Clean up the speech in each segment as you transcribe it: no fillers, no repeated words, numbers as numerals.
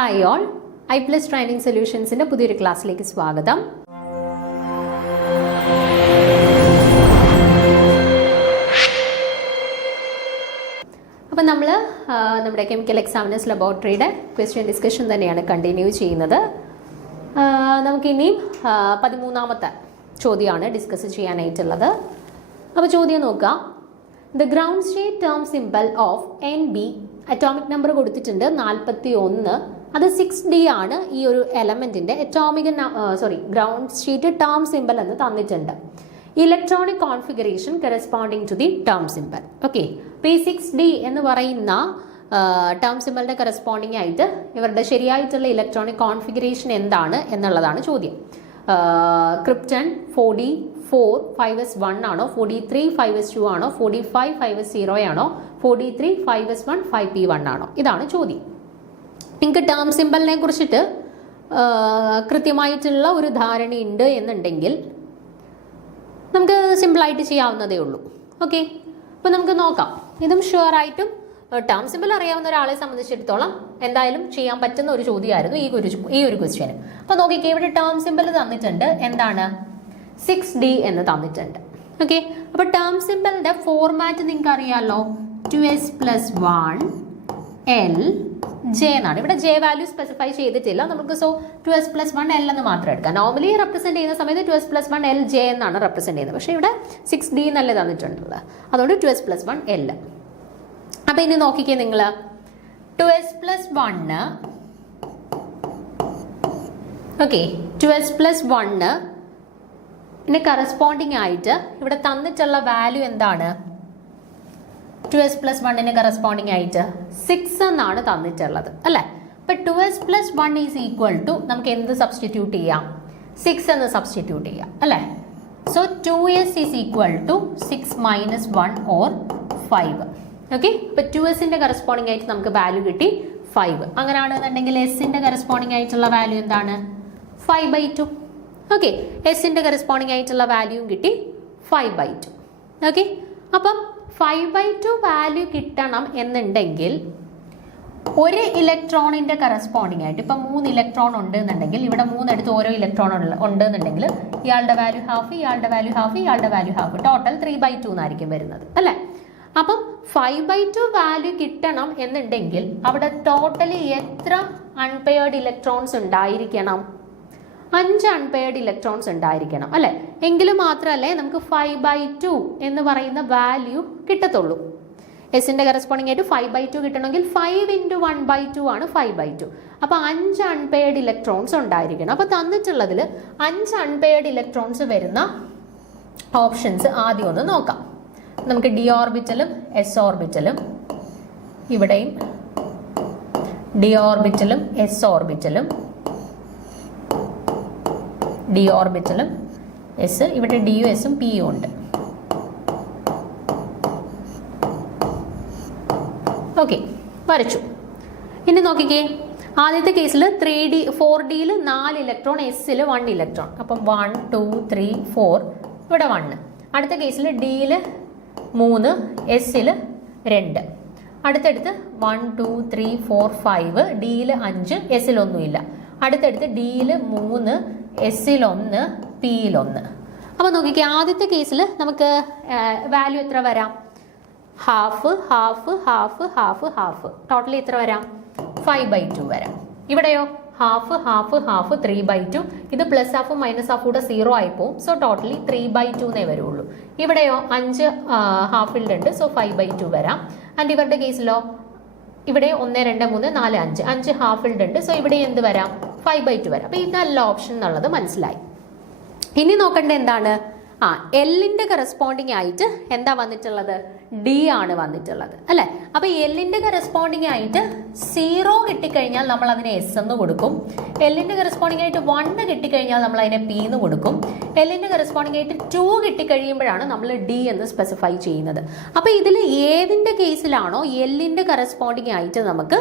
Hi all, iPlus training സൊല്യൂഷൻസിൻ്റെ പുതിയൊരു ക്ലാസ്സിലേക്ക് സ്വാഗതം. അപ്പോൾ നമ്മൾ നമ്മുടെ കെമിക്കൽ എക്സാമിനേഴ്സ് ലബോറട്ടറിയുടെ ക്വസ്റ്റ്യൻ ഡിസ്കഷൻ തന്നെയാണ് കണ്ടിന്യൂ ചെയ്യുന്നത്. നമുക്കിനിയും 13ാമത്തെ ചോദ്യമാണ് ഡിസ്കസ് ചെയ്യാനായിട്ടുള്ളത്. അപ്പോൾ ചോദ്യം നോക്കാം. The ground state term symbol of NB atomic number കൊടുത്തിട്ടുണ്ട് 41. അത് 6D ആണ് ഈ ഒരു എലമെന്റിന്റെ ഗ്രൗണ്ട് സ്റ്റേറ്റ് ടേം സിമ്പൽ എന്ന് തന്നിട്ടുണ്ട്. Electronic configuration corresponding to the term symbol. Okay, അപ്പോൾ ഈ 6D എന്ന് പറയുന്ന ടേം സിമ്പലിന്റെ കറസ്പോണ്ടിങ് ആയിട്ട് ഇവരുടെ ശരിയായിട്ടുള്ള ഇലക്ട്രോണിക് കോൺഫിഗറേഷൻ എന്താണ് എന്നുള്ളതാണ് ചോദ്യം. ക്രിപ്റ്റൺ 4D4 5s1 ആണോ, 4D3 5s2 ആണോ, 4D5 5s0 ആണോ, 4D3 5s1 5p1 ആണോ? ഇതാണ് ചോദ്യം. നിങ്ങൾക്ക് ടേം സിമ്പലിനെ കുറിച്ചിട്ട് കൃത്യമായിട്ടുള്ള ഒരു ധാരണയുണ്ട് എന്നുണ്ടെങ്കിൽ നമുക്ക് സിമ്പിളായിട്ട് ചെയ്യാവുന്നതേ ഉള്ളൂ. ഓക്കെ, അപ്പോൾ നമുക്ക് നോക്കാം. ഇതും ഷുവറായിട്ടും ടേം സിമ്പിൾ അറിയാവുന്ന ഒരാളെ സംബന്ധിച്ചിടത്തോളം എന്തായാലും ചെയ്യാൻ പറ്റുന്ന ഒരു ചോദ്യമായിരുന്നു ഈ ഒരു ക്വസ്റ്റ്യന്. അപ്പോൾ നോക്കിക്കേ, ഇവിടെ ടേം സിമ്പിൾ തന്നിട്ടുണ്ട്. എന്താണ്? 6D എന്ന് തന്നിട്ടുണ്ട്. ഓക്കെ, അപ്പോൾ ടേം സിമ്പിളിന്റെ ഫോർമാറ്റ് നിങ്ങൾക്ക് അറിയാമല്ലോ. 2s + 1 L J എന്നാണ്. ഇവിടെ J വാല്യൂ സ്പെസിഫൈ ചെയ്തിട്ടില്ല നമുക്ക്. സോ 2s + 1 L എന്ന് മാത്രം എടുക്കാം. നോർമലി റെപ്രസെന്റ് ചെയ്യുന്ന സമയത്ത് 2s + 1 L J എന്നാണ് റെപ്രസെന്റ് ചെയ്യുന്നത്. പക്ഷേ ഇവിടെ 6D എന്നല്ലേ തന്നിട്ടുള്ളത്. അതുകൊണ്ട് 2s + 1 L. അപ്പൊ ഇനി നോക്കിക്കേ നിങ്ങൾ, 2s + 1 ഓക്കെ, 2s + 1 കറസ്പോണ്ടിങ് ആയിട്ട് ഇവിടെ തന്നിട്ടുള്ള വാല്യൂ എന്താണ്? 2s + 1 കറസ്പോണ്ടിങ് ആയിട്ട് 6 എന്നാണ് തന്നിട്ടുള്ളത് അല്ലേ? അപ്പൊ 2s + 1 ഈസ് ഈക്വൽ ടു നമുക്ക് എന്ത് സബ്സ്റ്റിറ്റ്യൂട്ട് ചെയ്യാം? 6 എന്ന് സബ്സ്റ്റിറ്റ്യൂട്ട് ചെയ്യാം അല്ലേ? So 2s is equal to 6 - 1 or 5. Okay, ഇപ്പൊ 2s കറസ്പോണ്ടിങ് ആയിട്ട് നമുക്ക് വാല്യൂ കിട്ടി 5. അങ്ങനെയാണെന്നുണ്ടെങ്കിൽ s കറസ്പോണ്ടിങ് ആയിട്ടുള്ള വാല്യൂ എന്താണ്? 5/2. ഓക്കെ, s കറസ്പോണ്ടിങ് ആയിട്ടുള്ള വാല്യൂയും കിട്ടി 5/2. ഓക്കെ, അപ്പം 5/2 വാല്യൂ കിട്ടണം എന്നുണ്ടെങ്കിൽ ഒരു ഇലക്ട്രോണിന്റെ കറസ്പോണ്ടിങ് ആയിട്ട് ഇപ്പം 3 ഇലക്ട്രോൺ ഉണ്ട് എന്നുണ്ടെങ്കിൽ ഇവിടെ 3 എടുത്ത് ഓരോ ഇലക്ട്രോൺ ഉണ്ട് എന്നുണ്ടെങ്കിൽ ഇയാളുടെ വാല്യൂ ഹാഫ്, ഇയാളുടെ വാല്യൂ ഹാഫ്, ഇയാളുടെ വാല്യൂ ഹാഫ്, ടോട്ടൽ 3/2 എന്നായിരിക്കും വരുന്നത് അല്ലേ? അപ്പം 5/2 വാല്യൂ കിട്ടണം എന്നുണ്ടെങ്കിൽ അവിടെ ടോട്ടലി എത്ര അൺപെയർഡ് ഇലക്ട്രോൺസ് ഉണ്ടായിരിക്കണം? 5 അൺപെയർഡ് ഇലക്ട്രോൺസ് ഉണ്ടായിരിക്കണം അല്ലെ? എങ്കിലും മാത്രമല്ലേ നമുക്ക് 5/2 എന്ന് പറയുന്ന വാല്യൂ കിട്ടത്തുള്ളൂ. എസിന്റെ കറസ്പോണ്ടിങ് ആയിട്ട് 5/2 കിട്ടണമെങ്കിൽ 5 × 1/2 ആണ് 5/2. അപ്പൊ 5 അൺപെയർഡ് ഇലക്ട്രോൺസ് ഉണ്ടായിരിക്കണം. അപ്പൊ തന്നിട്ടുള്ളതിൽ 5 അൺപെയർഡ് ഇലക്ട്രോൺസ് വരുന്ന ഓപ്ഷൻസ് ആദ്യം ഒന്ന് നോക്കാം. നമുക്ക് d ഓർബിറ്റലും s ഓർബിറ്റലും, ഇവിടെയും d ഓർബിറ്റലും s ഓർബിറ്റലും, d ഓർബിറ്റലും s, ഇവിടെ ഡിയും എസും പിയും ഉണ്ട്. ഓക്കെ, വരച്ചു. ഇനി നോക്കിക്കേ, ആദ്യത്തെ കേസിൽ 4Dയിൽ 4 ഇലക്ട്രോൺ, എസിൽ 1 ഇലക്ട്രോൺ. അപ്പം 1 2 3 4, ഇവിടെ 1. അടുത്ത കേസിൽ ഡിയിൽ 3, എസിൽ 2. അടുത്തടുത്ത് 1 2 3 4 5, ഡിയിൽ 5, എസിൽ ഒന്നുമില്ല. അടുത്തടുത്ത് ഡിയിൽ 3, എസിൽ 1, പിയിൽ 1. അപ്പോൾ നോക്കിക്കേ, ആദ്യത്തെ കേസിൽ നമുക്ക് വാല്യൂ എത്ര വരാം? Half half half half half, totally എത്ര വരാം? 5/2 വരാം. ഇവിടെയോ ഹാഫ് ഹാഫ് ഹാഫ് 3/2. ഇത് പ്ലസ് ഹാഫ് മൈനസ് ഹാഫ് കൂടെ 0 ആയിപ്പോവും. സോ ടോട്ടലി 3/2 എന്നേ വരുള്ളൂ. ഇവിടെയോ 5 ഹാഫിൽ ഉണ്ട്, സോ 5/2 വരാം. ആൻഡ് ഇവരുടെ കേസിലോ ഇവിടെ 1 2 3 4 5 ഹാഫിൽഡ് ഉണ്ട്. സോ ഇവിടെ എന്ത് വരാം? 5/2 വരാം. അപ്പൊ ഇതല്ല ഓപ്ഷൻ എന്നുള്ളത് മനസ്സിലായി. ഇനി നോക്കേണ്ടത് എന്താണ്? എല്ലിന്റെ കറസ്പോണ്ടിങ് ആയിട്ട് എന്താ വന്നിട്ടുള്ളത്? ഡി ആണ് വന്നിട്ടുള്ളത് അല്ലെ? അപ്പൊ എല്ലിന്റെ കറസ്പോണ്ടിങ് ആയിട്ട് 0 കിട്ടിക്കഴിഞ്ഞാൽ നമ്മൾ അതിനെ എസ് എന്ന് കൊടുക്കും. എല്ലിന്റെ കറസ്പോണ്ടിങ് ആയിട്ട് 1 കിട്ടിക്കഴിഞ്ഞാൽ നമ്മൾ അതിനെ പി എന്ന് കൊടുക്കും. എല്ലിന്റെ കറസ്പോണ്ടിങ് ആയിട്ട് 2 കിട്ടിക്കഴിയുമ്പോഴാണ് നമ്മൾ ഡി എന്ന് സ്പെസിഫൈ ചെയ്യുന്നത്. അപ്പൊ ഇതിൽ ഏതിന്റെ കേസിലാണോ എല്ലിന്റെ കറസ്പോണ്ടിങ് ആയിട്ട് നമുക്ക്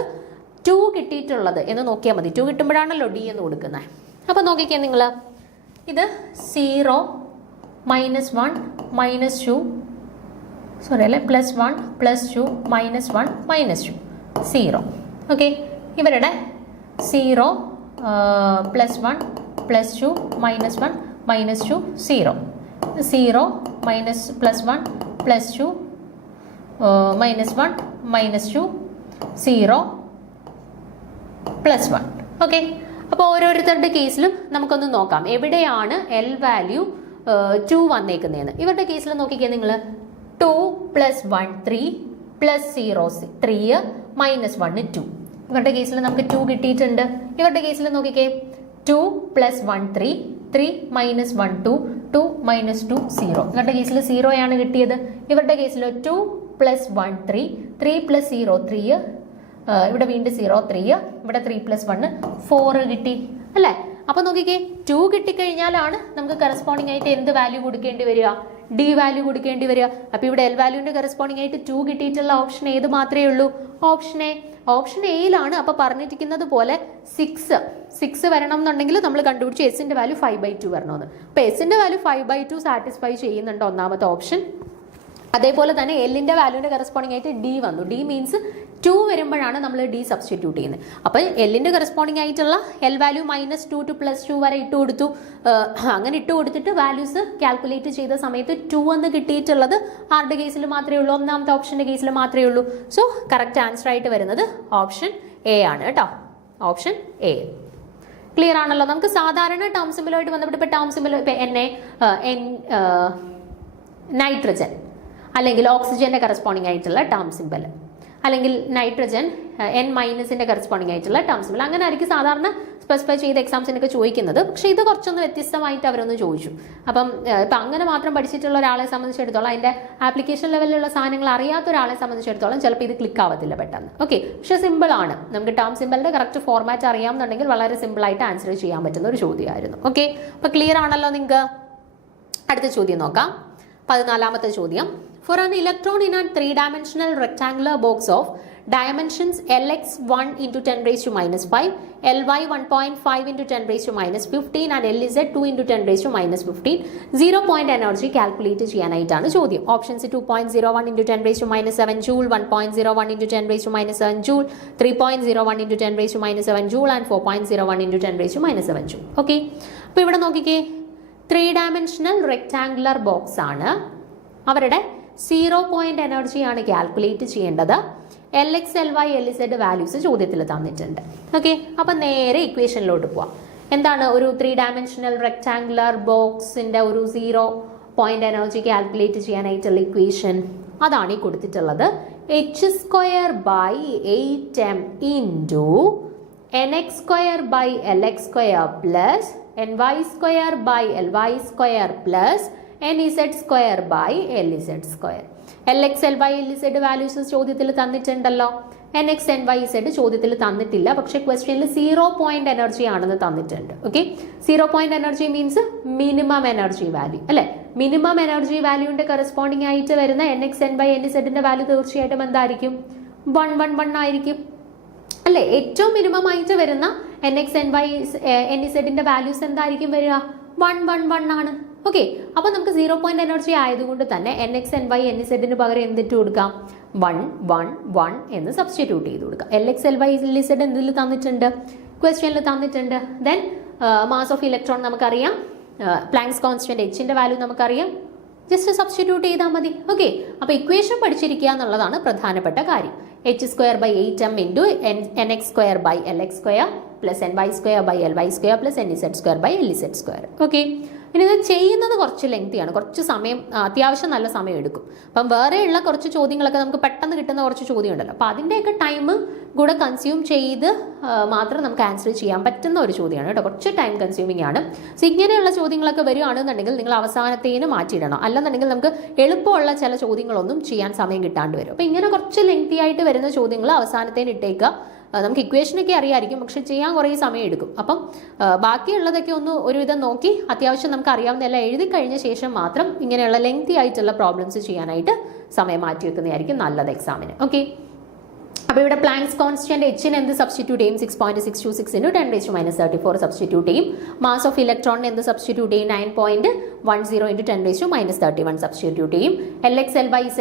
2 കിട്ടിയിട്ടുള്ളത് എന്ന് നോക്കിയാൽ മതി. 2 കിട്ടുമ്പോഴാണല്ലോ ഡി എന്ന് കൊടുക്കുന്നത്. അപ്പൊ നോക്കിക്കേ നിങ്ങൾ, ഇത് 0 -1 -2 സോറി അല്ലേ, +1 +2 -1 -2 0. ഓക്കെ, ഇവരുടെ 0 +1 +2 -1 -2 0 0 minus +1 +2 -1 -2 0 +1. ഓക്കെ, അപ്പോൾ ഓരോരുത്തരുടെ കേസിലും നമുക്കൊന്ന് നോക്കാം എവിടെയാണ് L വാല്യൂ 2 വന്നേക്കുന്നതെന്ന്. ഇവരുടെ കേസിൽ നോക്കിക്കേ നിങ്ങൾ 2 + 1 3 + 0 3 -1 2. ഇവരുടെ കേസിൽ നമുക്ക് 2 കിട്ടിയിട്ടുണ്ട്. ഇവരുടെ കേസിൽ നോക്കിക്കേ 2 + 1 3 3 -1 2 2 -2 0. ഇവരുടെ കേസിൽ 0 ആണ് കിട്ടിയത്. ഇവരുടെ കേസിൽ 2 + 1 3 3 + 0 3 ഇവിടെ വീണ്ടും 0 3 ഇവിടെ 3 + 1 4 കിട്ടി അല്ലേ. അപ്പൊ നോക്കിക്കേ 2 കിട്ടിക്കഴിഞ്ഞാലാണ് നമുക്ക് കറസ്പോണ്ടിങ് ആയിട്ട് എന്ത് വാല്യൂ കൊടുക്കേണ്ടി വരിക? ഡി വാല്യൂ കൊടുക്കേണ്ടി വരിക. അപ്പൊ ഇവിടെ എൽ വാല്യൂവിന്റെ കറസ്പോണ്ടിങ് ആയിട്ട് 2 കിട്ടിയിട്ടുള്ള ഓപ്ഷൻ ഏത് മാത്രമേ ഉള്ളൂ? Option A. ഓപ്ഷൻ എയിലാണ്. അപ്പൊ പറഞ്ഞിരിക്കുന്നത് പോലെ 6 വരണം എന്നുണ്ടെങ്കിൽ നമ്മൾ കണ്ടുപിടിച്ച് എസിന്റെ വാല്യൂ 5/2 വരണമെന്ന്. അപ്പൊ എസിന്റെ വാല്യൂ 5/2 സാറ്റിസ്ഫൈ ചെയ്യുന്നുണ്ട് ഒന്നാമത്തെ ഓപ്ഷൻ. അതേപോലെ തന്നെ എല്ലിന്റെ വാല്യൂവിന്റെ കറസ്പോണ്ടിങ് ആയിട്ട് ഡി വന്നു. ഡി മീൻസ് 2 വരുമ്പോഴാണ് നമ്മൾ ഡി സബ്സ്റ്റിറ്റ്യൂട്ട് ചെയ്യുന്നത്. അപ്പോൾ എല്ലിന്റെ കറസ്പോണ്ടിങ് ആയിട്ടുള്ള എൽ വാല്യൂ -2 to +2 വരെ ഇട്ട് കൊടുത്തു. അങ്ങനെ ഇട്ട് കൊടുത്തിട്ട് വാല്യൂസ് കാൽക്കുലേറ്റ് ചെയ്ത സമയത്ത് 2 എന്ന് കിട്ടിയിട്ടുള്ളത് ആരുടെ കേസിൽ മാത്രമേ ഉള്ളൂ? ഒന്നാമത്തെ ഓപ്ഷന്റെ കേസിൽ മാത്രമേ ഉള്ളൂ. സോ കറക്റ്റ് ആൻസർ ആയിട്ട് വരുന്നത് ഓപ്ഷൻ എ ആണ് കേട്ടോ. Option A. ക്ലിയർ ആണല്ലോ. നമുക്ക് സാധാരണ ടേം സിംബലുമായിട്ട് ബന്ധപ്പെട്ട് ഇപ്പോൾ ടേം സിംബൽ നൈട്രജൻ അല്ലെങ്കിൽ ഓക്സിജന്റെ കറസ്പോണ്ടിങ് ആയിട്ടുള്ള ടേം സിംബൽ, അല്ലെങ്കിൽ നൈട്രജൻ N- കറസ്പോണ്ടിങ് ആയിട്ടുള്ള ടേം സിംബൽ, അങ്ങനെ ആയിരിക്കും സാധാരണ സ്പെസിഫൈ ചെയ്ത എക്സാംസിനൊക്കെ ചോദിക്കുന്നത്. പക്ഷേ ഇത് കുറച്ചൊന്ന് വ്യത്യസ്തമായിട്ട് അവരൊന്ന് ചോദിച്ചു. അപ്പം ഇപ്പം അങ്ങനെ മാത്രം പഠിച്ചിട്ടുള്ള ഒരാളെ സംബന്ധിച്ചിടത്തോളം, അതിന്റെ ആപ്ലിക്കേഷൻ ലെവലിലുള്ള സാധനങ്ങൾ അറിയാത്ത ഒരാളെ സംബന്ധിച്ചിടത്തോളം ചിലപ്പോൾ ഇത് ക്ലിക്ക് ആവത്തില്ല പെട്ടെന്ന്. ഓക്കെ, പക്ഷെ സിമ്പിൾ ആണ്. നമുക്ക് ടേം സിംബലിന്റെ കറക്റ്റ് ഫോർമാറ്റ് അറിയാമെന്നുണ്ടെങ്കിൽ വളരെ സിമ്പിൾ ആയിട്ട് ആൻസർ ചെയ്യാൻ പറ്റുന്ന ഒരു ചോദ്യമായിരുന്നു. ഓക്കെ, അപ്പൊ ക്ലിയർ ആണല്ലോ നിങ്ങൾക്ക്. അടുത്ത ചോദ്യം നോക്കാം. 14ാമത്തെ ചോദ്യം. For an electron in a 3-dimensional rectangular box of dimensions Lx 1 × 10⁻⁵, Ly 1.5 × 10⁻⁵, and Lz 2 × 10⁻⁵, 0 point energy calculate ചെയ്യാനായിട്ടാണ് ചോദ്യം. Options 2.01 × 10⁻⁷ joule, 1.01 × 10⁻⁷ joule, 3.01 × 10⁻⁷ joule, and 4.01 × 10⁻⁷ joule. Okay, അപ്പോൾ ഇവിടെ നോക്കിക്കേ 3-dimensional rectangular ബോക്സ് ആണ്. അവരുടെ 0 പോയിന്റ് എനർജിയാണ് കാൽക്കുലേറ്റ് ചെയ്യേണ്ടത്. Lx, Ly, Lz വാല്യൂസ് ചോദ്യത്തിൽ തന്നിട്ടുണ്ട്. ഓക്കെ, അപ്പം നേരെ ഇക്വേഷനിലോട്ട് പോവാം. എന്താണ് ഒരു 3-dimensional rectangular ബോക്സിന്റെ ഒരു 0 പോയിന്റ് എനർജി കാൽക്കുലേറ്റ് ചെയ്യാനായിട്ടുള്ള ഇക്വേഷൻ? അതാണ് ഈ കൊടുത്തിട്ടുള്ളത്. h² / 8m × nx² / lx² ny² / ly² nz² / lz². Lx, Ly, Lz values ചോദ്യത്തിൽ തന്നിട്ടുണ്ടല്ലോ. nx, ny, z ചോദ്യത്തിൽ തന്നിട്ടില്ല. പക്ഷെ ക്വസ്റ്റ്യനിൽ 0 പോയിന്റ് എനർജി ആണെന്ന് തന്നിട്ടുണ്ട്. Okay, 0 point energy means minimum energy value അല്ലെ. മിനിമം എനർജി വാല്യൂവിന്റെ കറസ്പോണ്ടിങ് ആയിട്ട് വരുന്ന nx, ny, nzന്റെ വാല്യൂ തീർച്ചയായിട്ടും എന്തായിരിക്കും? 111 ആയിരിക്കും അല്ലെ. ഏറ്റവും മിനിമം ആയിട്ട് വരുന്ന nx, ny, nzന്റെ വാല്യൂസ് എന്തായിരിക്കും വരിക? 111 ആണ്. ഓക്കെ, അപ്പൊ നമുക്ക് 0 പോയിന്റ് എനർജി ആയതുകൊണ്ട് തന്നെ nx, ny, nzന് പകരം എന്തിട്ട് കൊടുക്കാം? 1 1 1 എന്ന് സബ്സ്റ്റിറ്റ്യൂട്ട് ചെയ്ത് കൊടുക്കാം. Lx, Ly, Lz എന്തിൽ തന്നിട്ടുണ്ട്? ക്വസ്റ്റ്യനിൽ തന്നിട്ടുണ്ട്. ദെൻ മാസ് ഓഫ് ഇലക്ട്രോൺ നമുക്കറിയാം. പ്ലാങ്ക്സ് കോൺസ്റ്റന്റ് h-ന്റെ വാല്യൂ നമുക്കറിയാം. ജസ്റ്റ് സബ്സ്റ്റിറ്റ്യൂട്ട് ചെയ്താൽ മതി. ഓക്കെ, അപ്പൊ ഇക്വേഷൻ പഠിച്ചിരിക്കുക എന്നുള്ളതാണ് പ്രധാനപ്പെട്ട കാര്യം. h² / 8m × nx² / lx² + ny² / ly² + nz² / lz². Okay, ഇനി ഇത് ചെയ്യുന്നത് കുറച്ച് ലെങ്തിയാണ്, കുറച്ച് സമയം, അത്യാവശ്യം നല്ല സമയം എടുക്കും. അപ്പം വേറെയുള്ള കുറച്ച് ചോദ്യങ്ങളൊക്കെ നമുക്ക് പെട്ടെന്ന് കിട്ടുന്ന കുറച്ച് ചോദ്യം ഉണ്ടല്ലോ. അപ്പം അതിൻ്റെയൊക്കെ ടൈം കൂടെ കൺസ്യൂം ചെയ്ത് മാത്രം നമുക്ക് ആൻസർ ചെയ്യാൻ പറ്റുന്ന ഒരു ചോദ്യമാണ് കേട്ടോ. കുറച്ച് ടൈം കൺസ്യൂമിംഗ് ആണ്. സോ ഇങ്ങനെയുള്ള ചോദ്യങ്ങളൊക്കെ വരികയാണെന്നുണ്ടെങ്കിൽ നിങ്ങൾ അവസാനത്തേന് മാറ്റിയിടണം. അല്ലെന്നുണ്ടെങ്കിൽ നമുക്ക് എളുപ്പമുള്ള ചില ചോദ്യങ്ങളൊന്നും ചെയ്യാൻ സമയം കിട്ടാണ്ട് വരും. അപ്പം ഇങ്ങനെ കുറച്ച് ലെങ്തി ആയിട്ട് വരുന്ന ചോദ്യങ്ങൾ അവസാനത്തേന് ഇട്ടേക്കുക. നമുക്ക് ഇക്വേഷനൊക്കെ അറിയാമായിരിക്കും, പക്ഷെ ചെയ്യാൻ കുറേ സമയം എടുക്കും. അപ്പം ബാക്കിയുള്ളതൊക്കെ ഒന്ന് ഒരുവിധം നോക്കി അത്യാവശ്യം നമുക്ക് അറിയാവുന്ന എല്ലാം എഴുതി കഴിഞ്ഞ ശേഷം മാത്രം ഇങ്ങനെയുള്ള ലെങ്തി ആയിട്ടുള്ള പ്രോബ്ലംസ് ചെയ്യാനായിട്ട് സമയം മാറ്റി വെക്കുന്നതായിരിക്കും നല്ലത് എക്സാമിന്. ഓക്കെ, അപ്പോൾ ഇവിടെ പ്ലാങ്ക്സ് കോൺസ്റ്റന്റ് എച്ചിന് എന്ത് സബ്സ്റ്റിറ്റ്യൂട്ട് ചെയ്യും? 6.626 ഇൻറ്റു 10⁻³ സബ്സ്റ്റിറ്റ്യൂട്ട് ചെയ്യും. മാസ് ഓഫ് ഇലക്ട്രോണിന് എന്ത് സബ്സ്റ്റിറ്റ്യൂട്ട് ചെയ്യും? 9.10 ഇൻറ്റു 10⁻31 സബ്സ്റ്റിറ്റ്യൂട്ട് ചെയ്യും. LX LY Z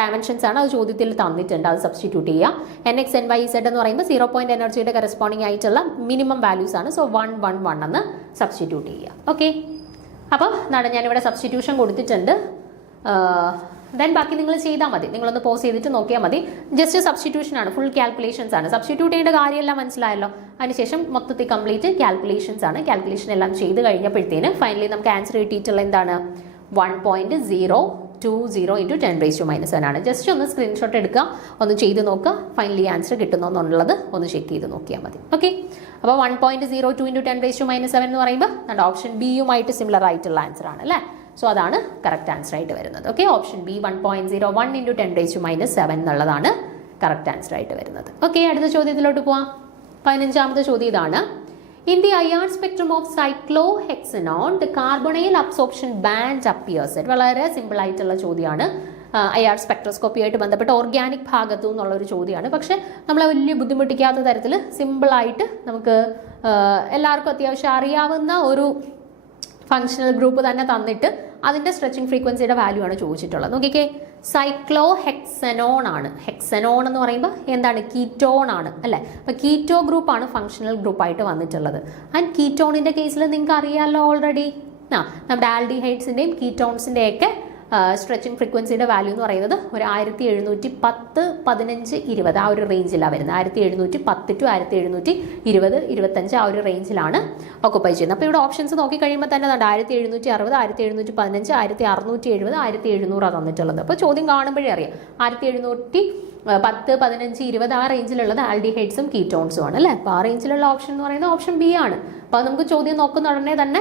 ഡയമെൻഷൻസ് ആണ്, അത് ചോദ്യത്തിൽ തന്നിട്ടുണ്ട്, അത് സബ്സ്റ്റിറ്റ്യൂട്ട് ചെയ്യുക. NX NY Z എന്ന് പറയുമ്പോൾ 0 പോയിന്റ് എനർജിയുടെ കറസ്പോണ്ടിങ് ആയിട്ടുള്ള മിനിമം വാല്യൂസ് ആണ്. സോ 1 1 1 എന്ന് സബ്സ്റ്റിറ്റ്യൂട്ട് ചെയ്യുക. ഓക്കെ, അപ്പോൾ ഞാനിവിടെ സബ്സ്റ്റിറ്റ്യൂഷൻ കൊടുത്തിട്ടുണ്ട്. ദെൻ ബാക്കി നിങ്ങൾ ചെയ്താൽ മതി, നിങ്ങളൊന്ന് പോസ് ചെയ്തിട്ട് നോക്കിയാൽ മതി. ജസ്റ്റ് സബ്സ്റ്റിറ്റ്യൂഷൻ ആണ്, ഫുൾ കാൽക്കുലേഷൻസ് ആണ്. സബ്സ്റ്റിറ്റ്യൂട്ട് ചെയ്യേണ്ട കാര്യമെല്ലാം മനസ്സിലായല്ലോ. അതിനുശേഷം മൊത്തത്തിൽ കംപ്ലീറ്റ് കാൽക്കുലേഷൻസ് ആണ്. കാൽക്കുലേഷൻ എല്ലാം ചെയ്ത് കഴിഞ്ഞപ്പോഴത്തേന് ഫൈനലി നമുക്ക് ആൻസർ കിട്ടിയിട്ടുള്ള എന്താണ്? 1.020 ഇൻറ്റു 10⁻⁻7 ആണ്. ജസ്റ്റ് ഒന്ന് സ്ക്രീൻഷോട്ട് എടുക്കുക, ഒന്ന് ചെയ്ത് നോക്കുക, ഫൈനലി ആൻസർ കിട്ടുന്നോ എന്നുള്ളത് ഒന്ന് ചെക്ക് ചെയ്ത് നോക്കിയാൽ മതി. ഓക്കെ, അപ്പോൾ 1.02 ഇൻറ്റു 10⁻⁻7 എന്ന് പറയുമ്പോൾ നമ്മുടെ ഓപ്ഷൻ ബിയുമായിട്ട് സിമിലർ ആയിട്ടുള്ള ആൻസർ ആണ് അല്ലേ? സോ അതാണ് കറക്റ്റ് ആൻസർ ആയിട്ട് വരുന്നത്. ഓക്കെ, ഓപ്ഷൻ ബി 1.01 ഇൻറ്റു 10⁻⁻7 എന്നുള്ളതാണ് കറക്റ്റ് ആൻസർ ആയിട്ട് വരുന്നത്. ഓക്കെ, അടുത്ത ചോദ്യത്തിലോട്ട് പോവാം. 15ാമത്തെ ചോദ്യം ഇതാണ്. In the IR spectrum of cyclohexanon, the carbonyl absorption band appears at. വളരെ സിമ്പിൾ ആയിട്ടുള്ള ചോദ്യമാണ്. IR സ്പെക്ട്രോസ്കോപ്പിയായിട്ട് ബന്ധപ്പെട്ട ഓർഗാനിക് ഭാഗത്തു നിന്നുള്ളൊരു ചോദ്യമാണ്. പക്ഷെ നമ്മളെ വലിയ ബുദ്ധിമുട്ടിക്കാത്ത തരത്തിൽ സിമ്പിളായിട്ട് നമുക്ക് എല്ലാവർക്കും അത്യാവശ്യം അറിയാവുന്ന ഒരു ഫങ്ഷണൽ ഗ്രൂപ്പ് തന്നെ തന്നിട്ട് അതിൻ്റെ സ്ട്രെച്ചിങ് ഫ്രീക്വൻസിയുടെ വാല്യൂ ആണ് ചോദിച്ചിട്ടുള്ളത്. നോക്കിക്കേ, സൈക്ലോഹെക്സനോൺ ആണ്. ഹെക്സനോൺ എന്ന് പറയുമ്പോൾ എന്താണ്? കീറ്റോൺ ആണ് അല്ലേ? അപ്പോൾ കീറ്റോ ഗ്രൂപ്പാണ് ഫങ്ഷണൽ ഗ്രൂപ്പായിട്ട് വന്നിട്ടുള്ളത്. ആൻഡ് കീറ്റോണിൻ്റെ കേസിൽ നിങ്ങൾക്ക് അറിയാമല്ലോ ഓൾറെഡി. നമ്മുടെ ആൽഡിഹൈഡ്സിൻ്റെയും കീറ്റോൺസിൻ്റെയൊക്കെ സ്ട്രെച്ചിങ് ഫ്രീക്വൻസിയുടെ വാല്യൂ എന്ന് പറയുന്നത് ഒരു 1710, 15, 20 ആ ഒരു റേഞ്ചിലാണ് വരുന്നത്. 1710 to 1720, 20, 25 ആ ഒരു റേഞ്ചിലാണ് ഓക്കുപ്പൈ ചെയ്യുന്നത്. അപ്പോൾ ഇവിടെ ഓപ്ഷൻസ് നോക്കി കഴിയുമ്പോൾ തന്നെ 1760, 1715, 1670, 1700 തന്നിട്ടുള്ളത്. അപ്പോൾ ചോദ്യം കാണുമ്പോഴേ അറിയാം 1710, 15, 20 ആ റേഞ്ചിലുള്ളത് ആൽഡിഹൈഡ്സും കീറ്റോൺസും ആണ് അല്ലേ? അപ്പോൾ ആ റേഞ്ചിലുള്ള ഓപ്ഷൻ എന്ന് പറയുന്നത് ഓപ്ഷൻ ബി ആണ്. അപ്പോൾ നമുക്ക് ചോദ്യം നോക്കുന്ന ഉടനെ തന്നെ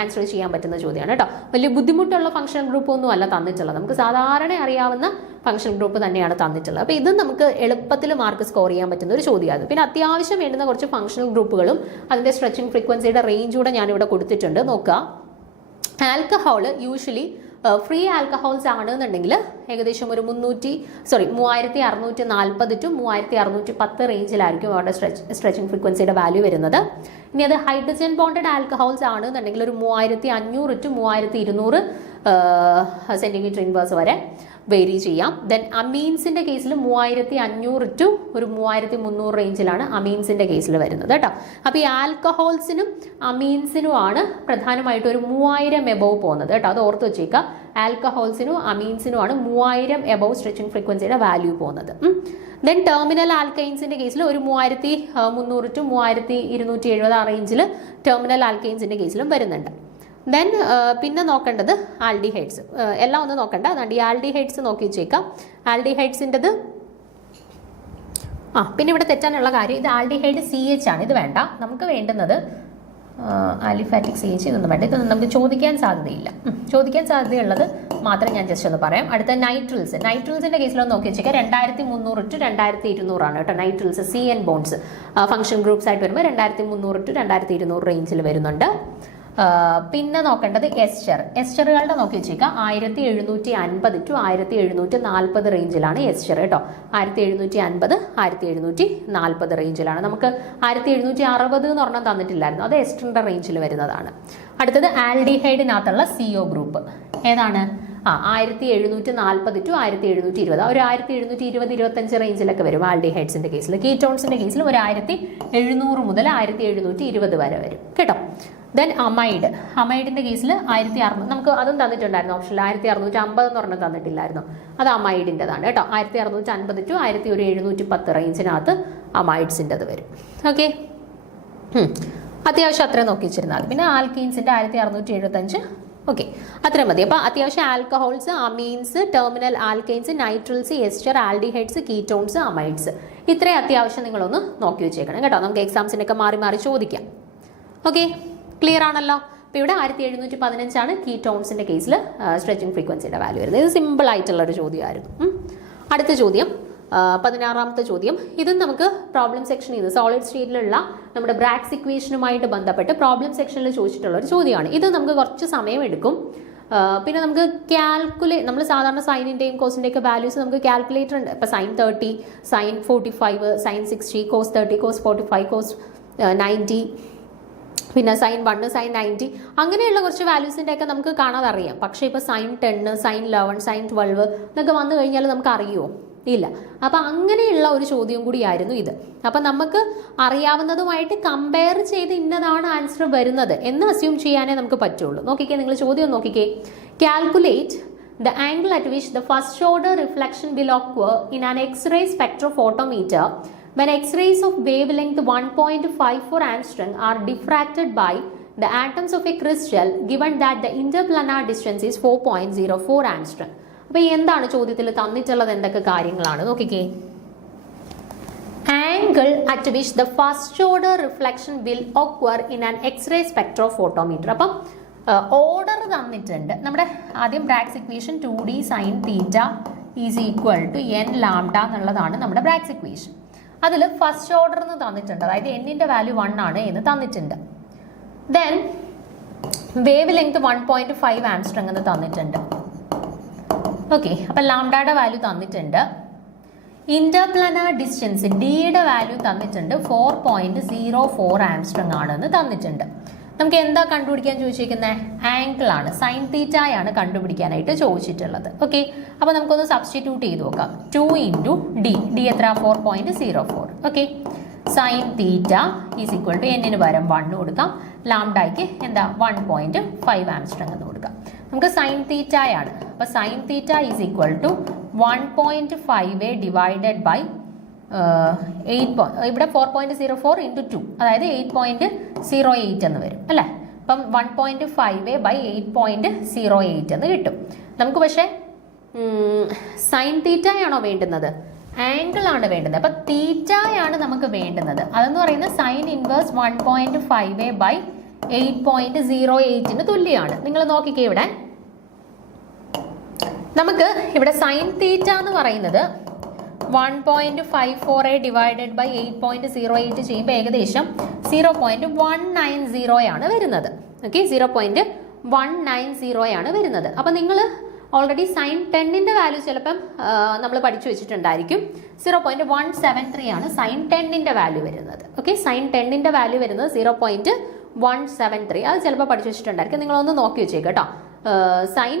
ആൻസർ ചെയ്യാൻ പറ്റുന്ന ചോദ്യമാണ് കേട്ടോ. വലിയ ബുദ്ധിമുട്ടുള്ള ഫംഗ്ഷൻ ഗ്രൂപ്പ് ഒന്നും അല്ല തന്നിട്ടുള്ളത്, നമുക്ക് സാധാരണ അറിയാവുന്ന ഫംഗ്ഷൻ ഗ്രൂപ്പ് തന്നെയാണ് തന്നിട്ടുള്ളത്. അപ്പോൾ ഇത് നമുക്ക് എളുപ്പത്തിൽ മാർക്ക് സ്കോർ ചെയ്യാൻ പറ്റുന്ന ഒരു ചോദ്യമാണ്. പിന്നെ അത്യാവശ്യം വേണ്ടുന്ന കുറച്ച് ഫംഗ്ഷണൽ ഗ്രൂപ്പുകളും അതിൻ്റെ സ്ട്രെച്ചിങ് ഫ്രീക്വൻസിയുടെ റേഞ്ചൂടെ ഞാനിവിടെ കൊടുത്തിട്ടുണ്ട്. നോക്കുക, ആൽക്കഹോള് യൂഷ്വലി ഫ്രീ ആൽക്കഹോൾസ് ആണെന്നുണ്ടെങ്കിൽ ഏകദേശം ഒരു 3640 to 3610 റേഞ്ചിലായിരിക്കും അവരുടെ സ്ട്രെച്ചിങ് ഫ്രീക്വൻസിയുടെ വാല്യൂ വരുന്നത്. ഇനി അത് ഹൈഡ്രജൻ ബോണ്ടഡ് ആൽക്കഹോൾസ് ആണെന്നുണ്ടെങ്കിൽ ഒരു 3500 to 3200 സെൻറ്റിമീറ്റർ ഇൻവേഴ്സ് വരെ വേരി ചെയ്യാം. ദെൻ അമീൻസിൻ്റെ കേസിൽ 3500 to ഒരു 3300 റേഞ്ചിലാണ് അമീൻസിൻ്റെ കേസിൽ വരുന്നത് കേട്ടോ. അപ്പോൾ ഈ ആൽക്കഹോൾസിനും അമീൻസിനുമാണ് പ്രധാനമായിട്ടും ഒരു 3000 എബോവ് പോകുന്നത് കേട്ടോ. അത് ഓർത്ത് വെച്ചേക്കുക. ആൽക്കഹോൾസിനും അമീൻസിനുമാണ് 3000 എബോവ് സ്ട്രെച്ചിങ് ഫ്രീക്വൻസിയുടെ വാല്യൂ പോകുന്നത്. ദെൻ ടെർമിനൽ ആൽക്കൈൻസിൻ്റെ കേസിൽ ഒരു 3300 to 3270 ആ റേഞ്ചിൽ ടെർമിനൽ ആൽക്കൈൻസിൻ്റെ കേസിലും വരുന്നുണ്ട്. ദെൻ പിന്നെ നോക്കേണ്ടത് ആൽഡിഹൈഡ്സ്. എല്ലാം ഒന്ന് നോക്കണ്ട, അതുകൊണ്ട് ഈ ആൽഡിഹൈഡ്സ് നോക്കി വെച്ചേക്കാം. ആൽഡിഹൈഡ്സിൻ്റെത് പിന്നെ ഇവിടെ തെറ്റാനുള്ള കാര്യം ഇത് ആൽഡിഹൈഡ് CH ആണ്. ഇത് വേണ്ട, നമുക്ക് വേണ്ടുന്നത് ആലിഫാറ്റിക് CH. ഇതൊന്നും വേണ്ട, ഇതൊന്നും നമുക്ക് ചോദിക്കാൻ സാധ്യതയില്ല. ചോദിക്കാൻ സാധ്യതയുള്ളത് മാത്രം ഞാൻ ജസ്റ്റ് ഒന്ന് പറയാം. അടുത്ത നൈട്രിൽസ്. നൈട്രിൽസിൻ്റെ കേസിലൊന്ന് നോക്കി വെച്ചേക്കാം. 2300 to 2200 ആണ് കേട്ടോ നൈട്രിൽസ്. CN ബോൺസ് ഫംഗ്ഷൻ ഗ്രൂപ്പ്സ് ആയിട്ട് വരുമ്പോൾ 2300 to 2200 റേഞ്ചിൽ വരുന്നുണ്ട്. പിന്നെ നോക്കേണ്ടത് എസ്റ്ററുകളുടെ നോക്കി വെച്ചേക്കാം. 1750 to 1740 റേഞ്ചിലാണ് എസ്റ്റർ കേട്ടോ. 1750, 1740 റേഞ്ചിലാണ്. നമുക്ക് 1760 എന്ന് പറഞ്ഞാൽ തന്നിട്ടില്ലായിരുന്നു, അത് എസ്റ്ററിന്റെ റേഞ്ചിൽ വരുന്നതാണ്. അടുത്തത് ആൽഡിഹൈഡിനകത്തുള്ള CO ഗ്രൂപ്പ് ഏതാണ്? 1740 to 1720, ഒരു 1720-25 റേഞ്ചിലൊക്കെ വരും ആൽഡിഹൈഡ്സിന്റെ കേസിൽ. കീറ്റോൺസിന്റെ കേസിൽ ഒരു 1700 മുതൽ 1720 വരെ വരും കേട്ടോ. ദെൻ അമൈഡിന്റെ കേസിൽ 1600, നമുക്ക് അതും തന്നിട്ടുണ്ടായിരുന്നു ഓപ്ഷനിൽ. 1650 എന്ന് പറഞ്ഞാൽ തന്നിട്ടില്ലായിരുന്നു, അത് അമൈഡിൻ്റെതാണ് കേട്ടോ. 1650 to 1710 റേഞ്ചിനകത്ത് അമൈഡ്സിൻ്റെത് വരും. ഓക്കെ, അത്യാവശ്യം അത്രയും നോക്കി വെച്ചിരുന്നാൽ മതി. പിന്നെ ആൽക്കീൻസിൻ്റെ 1675. ഓക്കെ, അത്രയും മതി. അപ്പോൾ അത്യാവശ്യം alcohols, amines, terminal alkynes, nitriles, ester, aldehydes, ketones, amides, ഇത്രയും അത്യാവശ്യം നിങ്ങളൊന്ന് നോക്കി വെച്ചേക്കണം കേട്ടോ. നമുക്ക് എക്സാംസിനൊക്കെ മാറി മാറി ചോദിക്കാം. ഓക്കെ, ക്ലിയർ ആണല്ലോ. അപ്പോൾ ഇവിടെ 1715 കീറ്റോൺസിൻ്റെ കേസിൽ സ്ട്രെച്ചിങ് ഫ്രീക്വൻസിയുടെ വാല്യൂ വരുന്നത്. ഇത് സിമ്പിൾ ആയിട്ടുള്ളൊരു ചോദ്യമായിരുന്നു. അടുത്ത ചോദ്യം 16ാമത്തെ ചോദ്യം. ഇതും നമുക്ക് പ്രോബ്ലം സെക്ഷനിൽ നിന്ന് സോളിഡ് സ്റ്റേറ്റിലുള്ള നമ്മുടെ ബ്രാഗ്സ് ഇക്വേഷനുമായിട്ട് ബന്ധപ്പെട്ട് പ്രോബ്ലം സെക്ഷനിൽ ചോദിച്ചിട്ടുള്ള ഒരു ചോദ്യമാണ്. ഇത് നമുക്ക് കുറച്ച് സമയം എടുക്കും. പിന്നെ നമുക്ക് നമ്മൾ സാധാരണ സൈനിൻ്റെയും കോസിൻ്റെയും ഒക്കെ വാല്യൂസ് നമുക്ക് കാൽക്കുലേറ്റർ ഉണ്ട്. ഇപ്പോൾ sin 30, sin 45, sin 60, cos 30, cos 45, cos 90, പിന്നെ sin 1, sin 90, അങ്ങനെയുള്ള കുറച്ച് വാല്യൂസിൻ്റെ ഒക്കെ നമുക്ക് കാണാതെ അറിയാം. പക്ഷേ ഇപ്പോൾ sin 10, sin 11, sin 12 എന്നൊക്കെ വന്നു കഴിഞ്ഞാൽ നമുക്ക് അറിയുമോ? ഇല്ല. അപ്പം അങ്ങനെയുള്ള ഒരു ചോദ്യം കൂടിയായിരുന്നു ഇത്. അപ്പം നമുക്ക് അറിയാവുന്നതുമായിട്ട് കമ്പയർ ചെയ്ത് ഇന്നതാണ് ആൻസർ വരുന്നത് എന്ന് അസ്യൂം ചെയ്യാനേ നമുക്ക് പറ്റുള്ളൂ. നോക്കിക്കേ, നിങ്ങൾ ചോദ്യം നോക്കിക്കേ. Calculate the angle at which the first order reflection will occur in an X-ray spectrophotometer when X-rays of wavelength 1.54 angstrom are diffracted by the atoms of a crystal given that the interplanar distance is 4.04 angstrom. അപ്പോൾ എന്താണ് ചോദ്യത്തിൽ തന്നിട്ടുള്ളത്? എന്തൊക്കെ കാര്യങ്ങളാണ് നോക്കിക്കേ. Angle at which the first order reflection will occur in an x-ray spectrophotometer. അപ്പം order തന്നിട്ടുണ്ട്. നമ്മുടെ ആദ്യം Bragg's equation 2D sin theta is equal to n lambda എന്നുള്ളതാണ് നമ്മുടെ ബ്രാക്സ് ഇക്വേഷൻ. അതിൽ ഫസ്റ്റ് ഓർഡർ എന്ന് തന്നിട്ടുണ്ട്, അതായത് എന്നിന്റെ വാല്യൂ 1 ആണ് എന്ന് തന്നിട്ടുണ്ട്. ദെൻ വേവ് ലെങ്ത് 1.5 ആംസ്ട്രോങ് എന്ന് തന്നിട്ടുണ്ട്. ഓക്കെ, അപ്പം ലാംഡയുടെ വാല്യൂ തന്നിട്ടുണ്ട്. ഇന്റർപ്ലാനാർ ഡിസ്റ്റൻസ് ഡിയുടെ വാല്യൂ തന്നിട്ടുണ്ട് 4.04 ആംസ്ട്രോങ് ആണെന്ന് തന്നിട്ടുണ്ട്. നമുക്ക് എന്താ കണ്ടുപിടിക്കാൻ ചോദിച്ചിരിക്കുന്നത്? ആംഗിൾ ആണ്, സൈൻ തീറ്റയാണ് കണ്ടുപിടിക്കാനായിട്ട് ചോദിച്ചിട്ടുള്ളത്. ഓക്കെ, അപ്പോൾ നമുക്കൊന്ന് സബ്സ്റ്റിറ്റ്യൂട്ട് ചെയ്ത് നോക്കാം. 2 ഇൻറ്റു ഡി എത്ര? 4.04. Okay, sine theta is equal to എന്നിന് പകരം 1 കൊടുക്കാം, ലാംഡയ്ക്ക് എന്താ 1.5 ആംസ്ട്രോങ് എന്ന് കൊടുക്കാം. നമുക്ക് സൈൻ തീറ്റയാണ്. അപ്പോൾ sine theta is equal to 1.5 divided by 8. ഇവിടെ 4.04 ഇൻറ്റു 2, അതായത് 8.08 എന്ന് വരും അല്ലേ. അപ്പം 1.5 ബൈ 8.08 എന്ന് കിട്ടും നമുക്ക്. പക്ഷേ സൈൻ തീറ്റയാണോ വേണ്ടുന്നത്? ആംഗിൾ ആണ് വേണ്ടുന്നത്. അപ്പം തീറ്റയാണ് നമുക്ക് വേണ്ടുന്നത്. അതെന്ന് പറയുന്നത് സൈൻ ഇൻവേഴ്സ് 1.5 ബൈ 8.08 തുല്യമാണ്. നിങ്ങൾ നോക്കിക്കേ, ഇവിടെ നമുക്ക് ഇവിടെ സൈൻ തീറ്റ എന്ന് പറയുന്നത് 1.54 ഡിവൈഡഡ് ബൈ 8.08 ചെയ്യുമ്പോൾ ഏകദേശം 0.190 ആണ് വരുന്നത്. ഓക്കെ, 0.190 ആണ് വരുന്നത്. അപ്പം നിങ്ങൾ ഓൾറെഡി സൈൻ 10ന്റെ വാല്യൂ ചിലപ്പം നമ്മൾ പഠിച്ചു വെച്ചിട്ടുണ്ടായിരിക്കും. 0.173 ആണ് സൈൻ 10ന്റെ വാല്യൂ വരുന്നത്. ഓക്കെ, സൈൻ 10ന്റെ വാല്യൂ വരുന്നത് 0.173. അത് ചിലപ്പോൾ പഠിച്ചു വെച്ചിട്ടുണ്ടായിരിക്കും. നിങ്ങളൊന്ന് നോക്കി വെച്ചേക്ക് കേട്ടോ. സൈൻ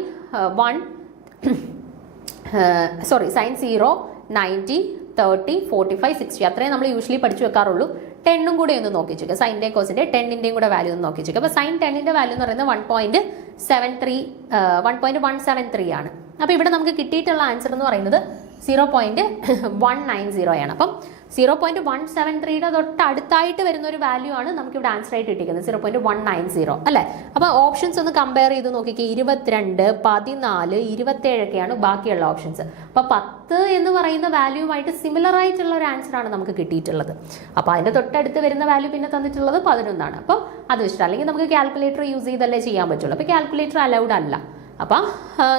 സൈൻ 0, 90, 30, 45, 60 അത്രയും നമ്മൾ യൂഷ്വലി പഠിച്ചു വെക്കാറുള്ളൂ. 10ഉം കൂടെ ഒന്ന് നോക്കി വെച്ചേക്കുക. സൈൻ്റെ കോസിൻ്റെ 10ന്റെയും കൂടെ വാല്യൂ ഒന്ന് നോക്കി വെച്ചേക്കുക. അപ്പോൾ സൈൻ 10ന്റെ വാല്യൂ എന്ന് പറയുന്നത് 1.173 ആണ്. അപ്പോൾ ഇവിടെ നമുക്ക് കിട്ടിയിട്ടുള്ള ആൻസർ എന്ന് പറയുന്നത് 0.190 ആണ്. അപ്പം 0.173യുടെ തൊട്ട് അടുത്തായിട്ട് വരുന്ന ഒരു വാല്യൂ ആണ് നമുക്കിവിടെ ആൻസർ ആയിട്ട് കിട്ടിയിരിക്കുന്നത്, 0.190 അല്ലേ. അപ്പോൾ ഓപ്ഷൻസ് ഒന്ന് കമ്പയർ ചെയ്ത് നോക്കിക്കേ. 22, 14, 27 ഒക്കെയാണ് ബാക്കിയുള്ള ഓപ്ഷൻസ്. അപ്പോൾ 10 എന്ന് പറയുന്ന വാല്യൂവുമായിട്ട് സിമിലർ ആയിട്ടുള്ള ഒരു ആൻസർ ആണ് നമുക്ക് കിട്ടിയിട്ടുള്ളത്. അപ്പോൾ അതിൻ്റെ തൊട്ടടുത്ത് വരുന്ന വാല്യൂ പിന്നെ തന്നിട്ടുള്ളത് 11 ആണ്. അപ്പം അത് വെച്ചിട്ട് അല്ലെങ്കിൽ നമുക്ക് കാൽക്കുലേറ്റർ യൂസ് ചെയ്തല്ലേ ചെയ്യാൻ പറ്റുള്ളൂ. അപ്പോൾ കാൽക്കുലേറ്റർ അലൗഡ് അല്ല. അപ്പം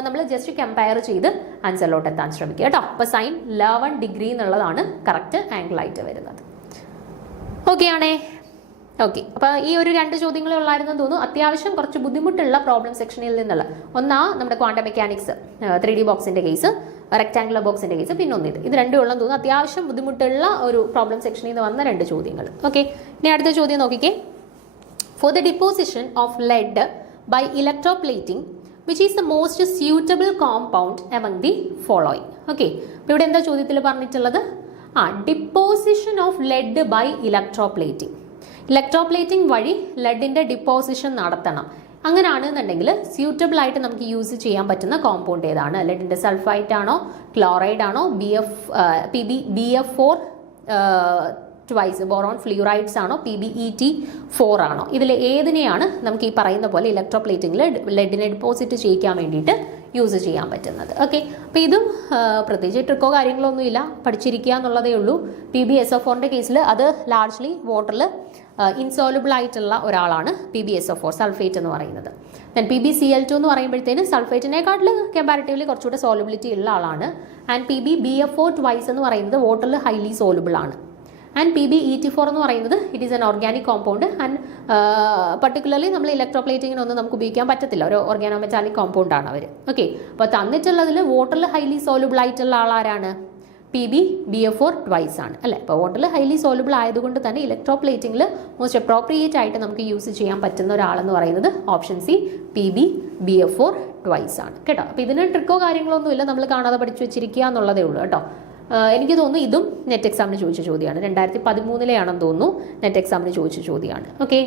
നമ്മൾ ജസ്റ്റ് കമ്പയർ ചെയ്ത് ആൻസറിലോട്ട് എത്താൻ ശ്രമിക്കുക കേട്ടോ. അപ്പോൾ സൈൻ 11 ഡിഗ്രി എന്നുള്ളതാണ് കറക്റ്റ് ആംഗിൾ ആയിട്ട് വരുന്നത്. ഓക്കെ ആണേ. ഓക്കെ, അപ്പോൾ ഈ ഒരു 2 ചോദ്യങ്ങളെ ഉള്ളായിരുന്നു തോന്നുന്നു. അത്യാവശ്യം കുറച്ച് ബുദ്ധിമുട്ടുള്ള പ്രോബ്ലം സെക്ഷനിൽ നിന്നുള്ള നമ്മുടെ ക്വാണ്ടം മെക്കാനിക്സ് 3D ബോക്സിൻ്റെ കേസ്, റെക്ടാങ്കുലർ ബോക്സിൻ്റെ കേസ്, പിന്നെ ഇത് രണ്ടും ഉള്ളതെന്ന് തോന്നുന്നു. അത്യാവശ്യം ബുദ്ധിമുട്ടുള്ള ഒരു പ്രോബ്ലം സെക്ഷനിൽ നിന്ന് വന്ന 2 ചോദ്യങ്ങൾ. ഓക്കെ, ഇനി അടുത്ത ചോദ്യം നോക്കിക്കേ. For the deposition of lead by electroplating which is the most suitable compound among the following. Okay, അപ്പോൾ ഇവിടെ എന്താ ചോദ്യത്തിൽ പറഞ്ഞിട്ടുള്ളത്? Deposition of lead by electroplating. Electroplating വഴി ലെഡിൻ്റെ ഡിപ്പോസിഷൻ നടത്തണം. അങ്ങനെയാണെന്നുണ്ടെങ്കിൽ സ്യൂട്ടബിൾ ആയിട്ട് നമുക്ക് യൂസ് ചെയ്യാൻ പറ്റുന്ന കോമ്പൗണ്ട് ഏതാണ്? ലെഡിൻ്റെ സൾഫൈറ്റ് ആണോ, ക്ലോറൈഡ് ആണോ, BF4 ട്വൈസ് ബോറോൺ ഫ്ലൂറൈഡ്സ് ആണോ, PbEt4 ആണോ? ഇതിൽ ഏതിനെയാണ് നമുക്ക് ഈ പറയുന്ന പോലെ ഇലക്ട്രോപ്ലേറ്റിംഗിൽ ലെഡിനെ ഡിപ്പോസിറ്റ് ചെയ്യിക്കാൻ വേണ്ടിയിട്ട് യൂസ് ചെയ്യാൻ പറ്റുന്നത്? ഓക്കെ, അപ്പോൾ ഇതും പ്രത്യേകിച്ച് ട്രിക്കോ കാര്യങ്ങളോ ഒന്നുമില്ല, പഠിച്ചിരിക്കുക എന്നുള്ളതേ ഉള്ളൂ. PbSO4ൻ്റെ കേസിൽ അത് ലാർജ്ലി വാട്ടറിൽ ഇൻസോലുബിൾ ആയിട്ടുള്ള ഒരാളാണ് PbSO4 സൾഫേറ്റ് എന്ന് പറയുന്നത്. ദെൻ PbCl2 എന്ന് പറയുമ്പോഴത്തേന് സൾഫേറ്റിനെക്കാട്ടിൽ കമ്പാരിറ്റീവ്ലി കുറച്ചുകൂടെ സോലുബിലിറ്റി ഉള്ള ആളാണ്. ആൻഡ് PbBF4 ട്വൈസ് എന്ന് പറയുന്നത് വാട്ടറിൽ ഹൈലി സോലുബിൾ ആണ്. ആൻഡ് PbEt4 എന്ന് പറയുന്നത് it is N organic compound and particularly നമ്മൾ ഇലക്ട്രോപ്ലേറ്റിങ്ങിനൊന്നും നമുക്ക് ഉപയോഗിക്കാൻ പറ്റത്തില്ല, ഒരു ഓർഗാനോ മെറ്റാലിക് കോമ്പൗണ്ട് ആണ് അവർ. ഓക്കെ, അപ്പോൾ തന്നിട്ടുള്ളതിൽ വാട്ടറിൽ ഹൈലി സോലുബിൾ ആയിട്ടുള്ള ആളാരാണ്? PbBF4 ട്വൈസ് ആണ് അല്ലേ. അപ്പോൾ വാട്ടറിൽ ഹൈലി സോലുബിൾ ആയതുകൊണ്ട് തന്നെ ഇലക്ട്രോപ്ലേറ്റിംഗിൽ മോസ്റ്റ് അപ്രോപ്രിയേറ്റ് ആയിട്ട് നമുക്ക് യൂസ് ചെയ്യാൻ പറ്റുന്ന ഒരാളെന്ന് പറയുന്നത് ഓപ്ഷൻ സി PbBF4 ട്വൈസ് ആണ് കേട്ടോ. അപ്പോൾ ഇതിന് ട്രിക്കോ കാര്യങ്ങളോ ഒന്നുമില്ല, നമ്മൾ കാണാതെ പഠിച്ചു വെച്ചിരിക്കുക എന്നുള്ളതേ ഉള്ളൂ കേട്ടോ. എനിക്ക് തോന്നുന്നു ഇതും നെറ്റ് എക്സാമിന് ചോദിച്ച ചോദ്യമാണ്, 2013 തോന്നുന്നു നെറ്റ് എക്സാമിന് ചോദിച്ച ചോദ്യമാണ്. ഓക്കെ,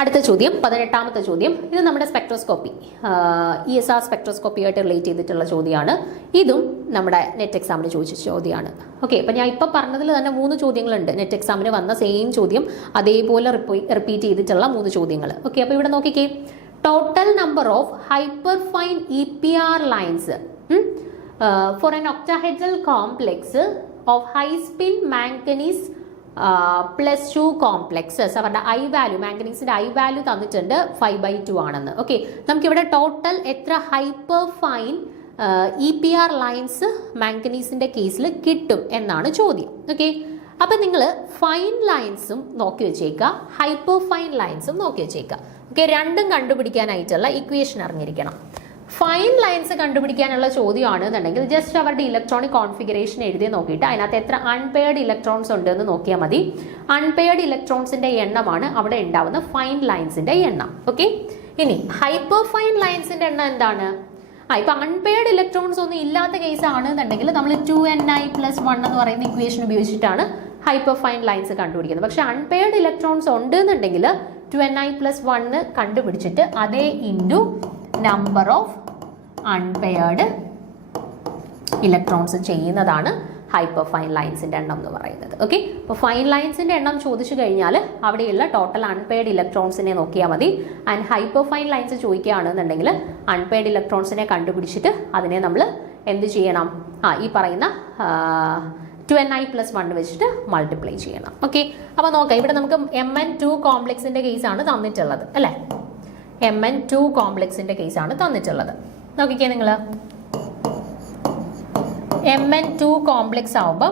അടുത്ത ചോദ്യം 18ാമത്തെ ചോദ്യം. ഇത് നമ്മുടെ സ്പെക്ട്രോസ്കോപ്പി, ESR സ്പെക്ട്രോസ്കോപ്പിയായിട്ട് റിലേറ്റ് ചെയ്തിട്ടുള്ള ചോദ്യമാണ്. ഇതും നമ്മുടെ നെറ്റ് എക്സാമിന് ചോദിച്ച ചോദ്യമാണ്. ഓക്കെ, അപ്പം ഞാൻ ഇപ്പോൾ പറഞ്ഞതിൽ തന്നെ 3 ചോദ്യങ്ങളുണ്ട്. നെറ്റ് എക്സാമിന് വന്ന സെയിം ചോദ്യം അതേപോലെ റിപ്പീറ്റ് ചെയ്തിട്ടുള്ള 3 ചോദ്യങ്ങൾ. ഓക്കെ, അപ്പോൾ ഇവിടെ നോക്കിക്കേ, total number of hyperfine EPR lines for an octahedral complex of high spin manganese +2 complexes. അവരുടെ ഐ വാല്യൂ, മാംഗനീസിന്റെ ഐ വാല്യൂ തന്നിട്ടുണ്ട് 5/2 ആണെന്ന്. ഓക്കെ, നമുക്കിവിടെ ടോട്ടൽ എത്ര ഹൈപ്പർ ഫൈൻ EPR ലൈൻസ് മാംഗനീസിന്റെ കേസിൽ കിട്ടും എന്നാണ് ചോദ്യം. ഓക്കെ, അപ്പം നിങ്ങൾ ഫൈൻ ലൈൻസും നോക്കി വെച്ചേക്കുക, ഹൈപ്പർ ഫൈൻ ലൈൻസും നോക്കി വെച്ചേക്കുക. ഓക്കെ, രണ്ടും കണ്ടുപിടിക്കാനായിട്ടുള്ള ഇക്വേഷൻ അറിഞ്ഞിരിക്കണം. ഫൈൻ ലൈൻസ് കണ്ടുപിടിക്കാനുള്ള ചോദ്യമാണ് എന്നുണ്ടെങ്കിൽ ജസ്റ്റ് അവരുടെ ഇലക്ട്രോണിക് കോൺഫിഗറേഷൻ എഴുതി നോക്കിയിട്ട് അതിനകത്ത് എത്ര അൺപെയർഡ് ഇലക്ട്രോൺസ് ഉണ്ട് എന്ന് നോക്കിയാൽ മതി. അൺപെയർഡ് ഇലക്ട്രോൺസിന്റെ എണ്ണമാണ് അവിടെ ഉണ്ടാവുന്ന ഫൈൻ ലൈൻസിന്റെ എണ്ണം. ഓക്കെ, ഇനി ഹൈപ്പർ ഫൈൻ ലൈൻസിന്റെ എണ്ണം എന്താണ്? ഇപ്പൊ അൺപെയർഡ് ഇലക്ട്രോൺസ് ഒന്നും ഇല്ലാത്ത കേസ് ആണെന്നുണ്ടെങ്കിൽ നമ്മൾ 2ni+1 എന്ന് പറയുന്ന ഇക്വേഷൻ ഉപയോഗിച്ചിട്ടാണ് ഹൈപ്പർ ഫൈൻ ലൈൻസ് കണ്ടുപിടിക്കുന്നത്. പക്ഷെ അൺപെയർഡ് ഇലക്ട്രോൺസ് ഉണ്ട് എന്നുണ്ടെങ്കിൽ 2ni+1 കണ്ടുപിടിച്ചിട്ട് അതേ into number of unpaired electrons ചെയ്യുന്നതാണ് ഹൈപ്പർ ഫൈൻ ലൈൻസിന്റെ എണ്ണം എന്ന് പറയുന്നത്. ഓക്കെ, അപ്പോൾ ഫൈൻ ലൈൻസിന്റെ എണ്ണം ചോദിച്ചു കഴിഞ്ഞാൽ അവിടെയുള്ള ടോട്ടൽ അൺപെയർഡ് ഇലക്ട്രോൺസിനെ നോക്കിയാൽ മതി. ആൻഡ് ഹൈപ്പർ ഫൈൻ ലൈൻസ് ചോദിക്കുകയാണെന്നുണ്ടെങ്കിൽ അൺപെയർഡ് ഇലക്ട്രോൺസിനെ കണ്ടുപിടിച്ചിട്ട് അതിനെ നമ്മൾ എന്ത് ചെയ്യണം? ഈ പറയുന്ന 2ni+1 വെച്ചിട്ട് മൾട്ടിപ്ലൈ ചെയ്യണം. ഓക്കെ, അപ്പോൾ നോക്കാം, ഇവിടെ നമുക്ക് Mn2 കോംപ്ലക്സിന്റെ കേസാണ് തന്നിട്ടുള്ളത് അല്ലേ. Mn2 കോംപ്ലക്സിന്റെ കേസാണ് തന്നിട്ടുള്ളത്. നോക്കിക്കേ നിങ്ങൾ, Mn2 കോംപ്ലക്സ് ആവുമ്പോൾ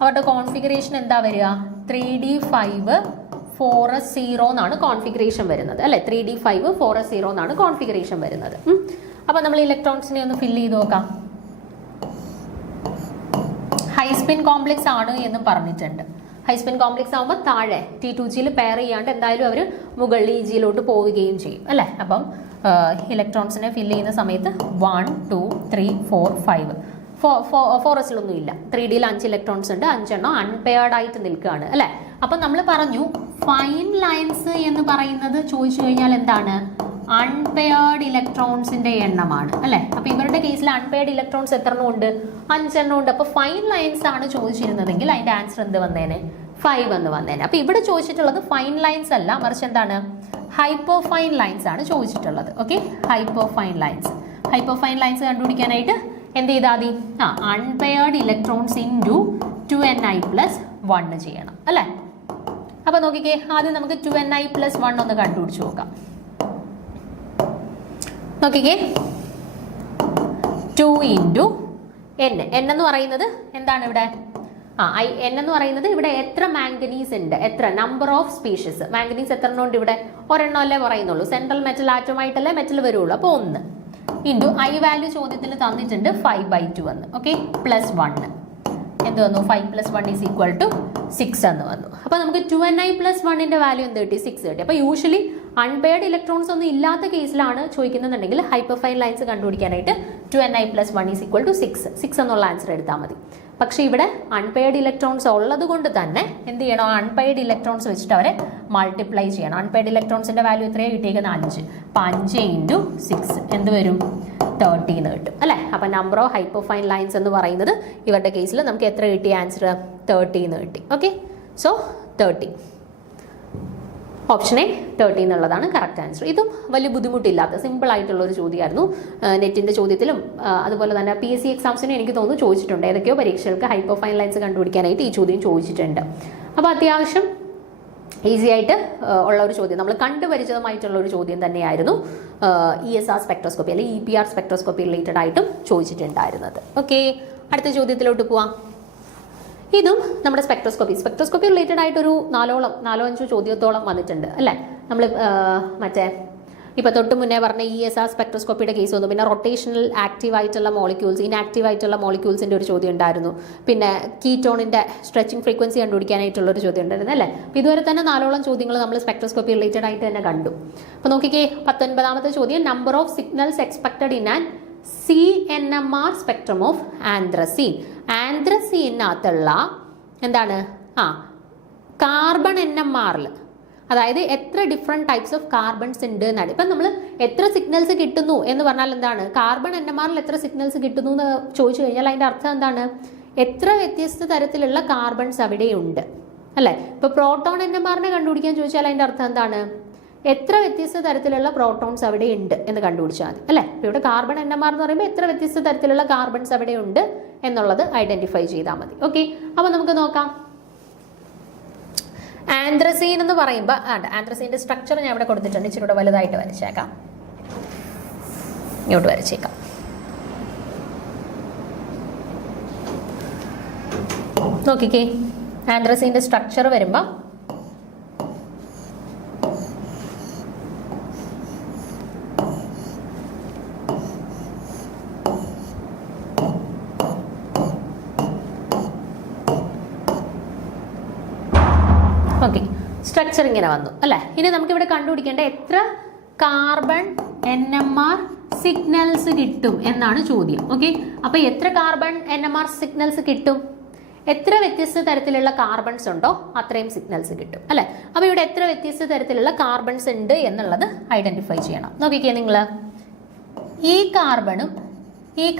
അവരുടെ കോൺഫിഗറേഷൻ എന്താ വരിക? 3d5 4s0 എന്നാണ് കോൺഫിഗറേഷൻ വരുന്നത് അല്ലെ. 3d5 4s0 എന്നാണ് കോൺഫിഗറേഷൻ വരുന്നത്. അപ്പോൾ നമ്മൾ ഇലക്ട്രോൺസിനെ ഒന്ന് ഫില്ല് ചെയ്ത് നോക്കാം. ഹൈസ്പിൻ കോംപ്ലക്സ് ആണ് എന്ന് പറഞ്ഞിട്ടുണ്ട്. ഹൈസ്പിൻ കോംപ്ലക്സ് ആകുമ്പോൾ താഴെ T2Gയിൽ പെയർ ചെയ്യാണ്ട് എന്തായാലും അവർ മുകളിൽ EGയിലോട്ട് പോവുകയും ചെയ്യും അല്ലേ. അപ്പം ഇലക്ട്രോൺസിനെ ഫില്ല് ചെയ്യുന്ന സമയത്ത് 1 2 3 4 5 4s-ലൊന്നും ഇല്ല. 3Dയിൽ 5 ഇലക്ട്രോൺസ് ഉണ്ട്, 5 എണ്ണം അൺപെയർഡ് ആയിട്ട് നിൽക്കുകയാണ് അല്ലേ. അപ്പം നമ്മൾ പറഞ്ഞു ഫൈൻ ലൈൻസ് എന്ന് പറയുന്നത് ചോദിച്ചു കഴിഞ്ഞാൽ എന്താണ്? അൺപെയർഡ് ഇലക്ട്രോൺസിന്റെ എണ്ണമാണ് അല്ലെ. അപ്പൊ ഇവരുടെ കേസിൽ അൺപെയർഡ് ഇലക്ട്രോൺസ് എത്ര എണ്ണം ഉണ്ട്? 5 എണ്ണം ഉണ്ട്. അപ്പൊ ഫൈൻ ലൈൻസ് ആണ് ചോദിച്ചിരുന്നതെങ്കിൽ അതിന്റെ ആൻസർ എന്ത് വന്നേനെ? 5 എന്ന് വന്നേനെ. അപ്പൊ ഇവിടെ ചോദിച്ചിട്ടുള്ളത് ഫൈൻ ലൈൻസ് അല്ല, മറിച്ച് എന്താണ്? ഹൈപ്പർ ഫൈൻ ലൈൻസ് ആണ് ചോദിച്ചിട്ടുള്ളത്. Okay, hyperfine lines. Hyperfine lines കണ്ടുപിടിക്കാനായിട്ട് എന്ത് ചെയ്താൽ മതി? അൺപെയർഡ് ഇലക്ട്രോൺസ് ഇൻറ്റു 2ni+1 ചെയ്യണം അല്ലെ. അപ്പൊ നോക്കിക്കേ, ആദ്യം നമുക്ക് 2ni+1 ഒന്ന് കണ്ടുപിടിച്ച് നോക്കാം. നോക്കിക്കേ, 2 ഇൻറ്റു n. n എന്ന് പറയുന്നത് എന്താണ് ഇവിടെ? n എന്ന് പറയുന്നത് ഇവിടെ എത്ര മാംഗനീസ് ഉണ്ട്, എത്ര നമ്പർ ഓഫ് സ്പീഷീസ്. മാംഗനീസ് എത്ര എണ്ണം ഉണ്ട് ഇവിടെ? ഒരെണ്ണം അല്ലേ പറയുന്നുള്ളൂ. സെൻട്രൽ മെറ്റൽ ആറ്റമായിട്ടല്ലേ മെറ്റൽ വരുള്ളൂ. അപ്പോൾ 1 ഇൻറ്റു ഐ വാല്യൂ ചോദ്യത്തിൽ തന്നിട്ടുണ്ട് 5/2 എന്ന്. ഓക്കെ, +1 എന്ത് വന്നു? 5 + 1 = 6 എന്ന് വന്നു. അപ്പോൾ നമുക്ക് 2ni+1ന്റെ വാല്യൂ എന്ത് കിട്ടി? 6 കിട്ടി. അപ്പോൾ യൂഷ്വലി അൺപെയർഡ് ഇലക്ട്രോൺസ് ഒന്നും ഇല്ലാത്ത കേസിലാണ് ചോദിക്കുന്നുണ്ടെങ്കിൽ ഹൈപ്പർ ഫൈൻ ലൈൻസ് കണ്ടുപിടിക്കാനായിട്ട് 2ni+1 = 6 എന്നുള്ള ആൻസർ എടുത്താൽ മതി. പക്ഷേ ഇവിടെ അൺപെയർഡ് ഇലക്ട്രോൺസ് ഉള്ളത് കൊണ്ട് തന്നെ എന്ത് ചെയ്യണം? അൺപെയർഡ് ഇലക്ട്രോൺസ് വെച്ചിട്ട് അവരെ മൾട്ടിപ്ലൈ ചെയ്യണം. അൺപെയർഡ് ഇലക്ട്രോൺസിന്റെ വാല്യൂ എത്രയാണ് കിട്ടിയേക്കുന്നത്? 5. അപ്പം 5 × 6 എന്ത് വരും? 30 എന്ന് കിട്ടും അല്ലേ. അപ്പം number of hyperfine lines എന്ന് പറയുന്നത് ഇവരുടെ കേസിൽ നമുക്ക് എത്ര കിട്ടിയ ആൻസർ? 30 എന്ന് കിട്ടി. Okay, so 30. ഓപ്ഷൻ എ 30 എന്നുള്ളതാണ് കറക്റ്റ് ആൻസർ. ഇതും വലിയ ബുദ്ധിമുട്ടില്ലാത്ത സിമ്പിൾ ആയിട്ടുള്ള ഒരു ചോദ്യമായിരുന്നു. നെറ്റിന്റെ ചോദ്യത്തിലും അതുപോലെ തന്നെ PSC എക്സാംസിനും എനിക്ക് തോന്നുന്നു ചോദിച്ചിട്ടുണ്ട്. ഏതൊക്കെയോ പരീക്ഷകൾക്ക് ഹൈപ്പർ ഫൈൻ ലൈൻസ് കണ്ടുപിടിക്കാനായിട്ട് ഈ ചോദ്യം ചോദിച്ചിട്ടുണ്ട്. അപ്പോൾ അത്യാവശ്യം ഈസി ആയിട്ട് ഉള്ള ഒരു ചോദ്യം, നമ്മൾ കണ്ടുപരിചിതമായിട്ടുള്ള ഒരു ചോദ്യം തന്നെയായിരുന്നു ESR സ്പെക്ട്രോസ്കോപ്പി അല്ലെങ്കിൽ EPR സ്പെക്ട്രോസ്കോപ്പി റിലേറ്റഡ് ആയിട്ടും ചോദിച്ചിട്ടുണ്ടായിരുന്നത്. ഓക്കെ, അടുത്ത ചോദ്യത്തിലോട്ട് പോവാം. ഇതും നമ്മുടെ സ്പെക്ട്രോസ്കോപ്പി റിലേറ്റഡ് ആയിട്ടൊരു നാലോ അഞ്ചോ ചോദ്യത്തോളം വന്നിട്ടുണ്ട് അല്ലേ. നമ്മൾ മറ്റേ ഇപ്പൊ തൊട്ട് മുന്നേ പറഞ്ഞ ESR സ്പെക്ട്രോസ്കോപ്പിയുടെ കേസ് വന്നു. പിന്നെ റൊട്ടേഷണൽ ആക്റ്റീവ് ആയിട്ടുള്ള മോളിക്യൂൾസ്, ഇൻആക്റ്റീവ് ആയിട്ടുള്ള മോളിക്യൂൾസിന്റെ ഒരു ചോദ്യം ഉണ്ടായിരുന്നു. പിന്നെ കീറ്റോണിന്റെ സ്ട്രെച്ചിങ് ഫ്രീക്വൻസി കണ്ടുപിടിക്കാനായിട്ടുള്ള ഒരു ചോദ്യം ഉണ്ടായിരുന്നു അല്ലേ. അപ്പോൾ ഇതുവരെ തന്നെ 4ഓളം ചോദ്യങ്ങൾ നമ്മൾ സ്പെക്ട്രോസ്കോപ്പി റിലേറ്റഡ് ആയിട്ട് തന്നെ കണ്ടു. അപ്പോൾ നോക്കിക്കേ 19ാമത്തെ ചോദ്യം, number of signals expected in an CNMR spectrum of anthracene. ആന്ത്രസീനകത്തുള്ള എന്താണ് കാർബൺ NMRൽ, അതായത് എത്ര ഡിഫറെന്റ് ടൈപ്സ് ഓഫ് കാർബൺസ് ഉണ്ട് എന്നാണ്. ഇപ്പം നമ്മൾ എത്ര സിഗ്നൽസ് കിട്ടുന്നു എന്ന് പറഞ്ഞാൽ എന്താണ്, കാർബൺ NMRൽ എത്ര സിഗ്നൽസ് കിട്ടുന്നു എന്ന് ചോദിച്ചു കഴിഞ്ഞാൽ അതിൻ്റെ അർത്ഥം എന്താണ്, എത്ര വ്യത്യസ്ത തരത്തിലുള്ള കാർബൺസ് അവിടെയുണ്ട് അല്ലേ. ഇപ്പോൾ പ്രോട്ടോൺ NMRനെ കണ്ടുപിടിക്കാൻ ചോദിച്ചാൽ അതിൻ്റെ അർത്ഥം എന്താണ്, എത്ര വ്യത്യസ്ത തരത്തിലുള്ള പ്രോട്ടോൺസ് അവിടെ ഉണ്ട് എന്ന് കണ്ടുപിടിച്ചാൽ മതി അല്ലേ. ഇപ്പോൾ ഇവിടെ കാർബൺ NMR എന്ന് പറയുമ്പോൾ എത്ര വ്യത്യസ്ത തരത്തിലുള്ള കാർബൺസ് അവിടെ ഉണ്ട് എന്നുള്ളത് ഐഡന്റിഫൈ ചെയ്താൽ മതി. ഓക്കെ, അപ്പോൾ നമുക്ക് നോക്കാം. ആന്ത്രസീൻ എന്ന് പറയുമ്പോൾ ആന്ത്രസീൻ്റെ സ്ട്രക്ചർ ഞാൻ ഇവിടെ കൊടുത്തിട്ടുണ്ട്. ഇച്ചിരി കൂടെ വലുതായിട്ട് വരച്ചേക്കാം, ഇങ്ങോട്ട് വരച്ചേക്കാം. നോക്കിക്കേ, ആന്ത്രസീൻ്റെ സ്ട്രക്ചർ വരുമ്പോൾ ഓക്കെ, സ്ട്രക്ചർ ഇങ്ങനെ വന്നു അല്ലേ. ഇനി നമുക്കിവിടെ കണ്ടുപിടിക്കേണ്ട എത്ര കാർബൺ NMR സിഗ്നൽസ് കിട്ടും എന്നാണ് ചോദ്യം. ഓക്കെ, അപ്പോൾ എത്ര കാർബൺ NMR സിഗ്നൽസ് കിട്ടും, എത്ര വ്യത്യസ്ത തരത്തിലുള്ള കാർബൺസ് ഉണ്ടോ അത്രയും സിഗ്നൽസ് കിട്ടും അല്ലേ. അപ്പോൾ ഇവിടെ എത്ര വ്യത്യസ്ത തരത്തിലുള്ള കാർബൺസ് ഉണ്ട് എന്നുള്ളത് ഐഡന്റിഫൈ ചെയ്യണം. നോക്കിക്കേ നിങ്ങൾ, ഈ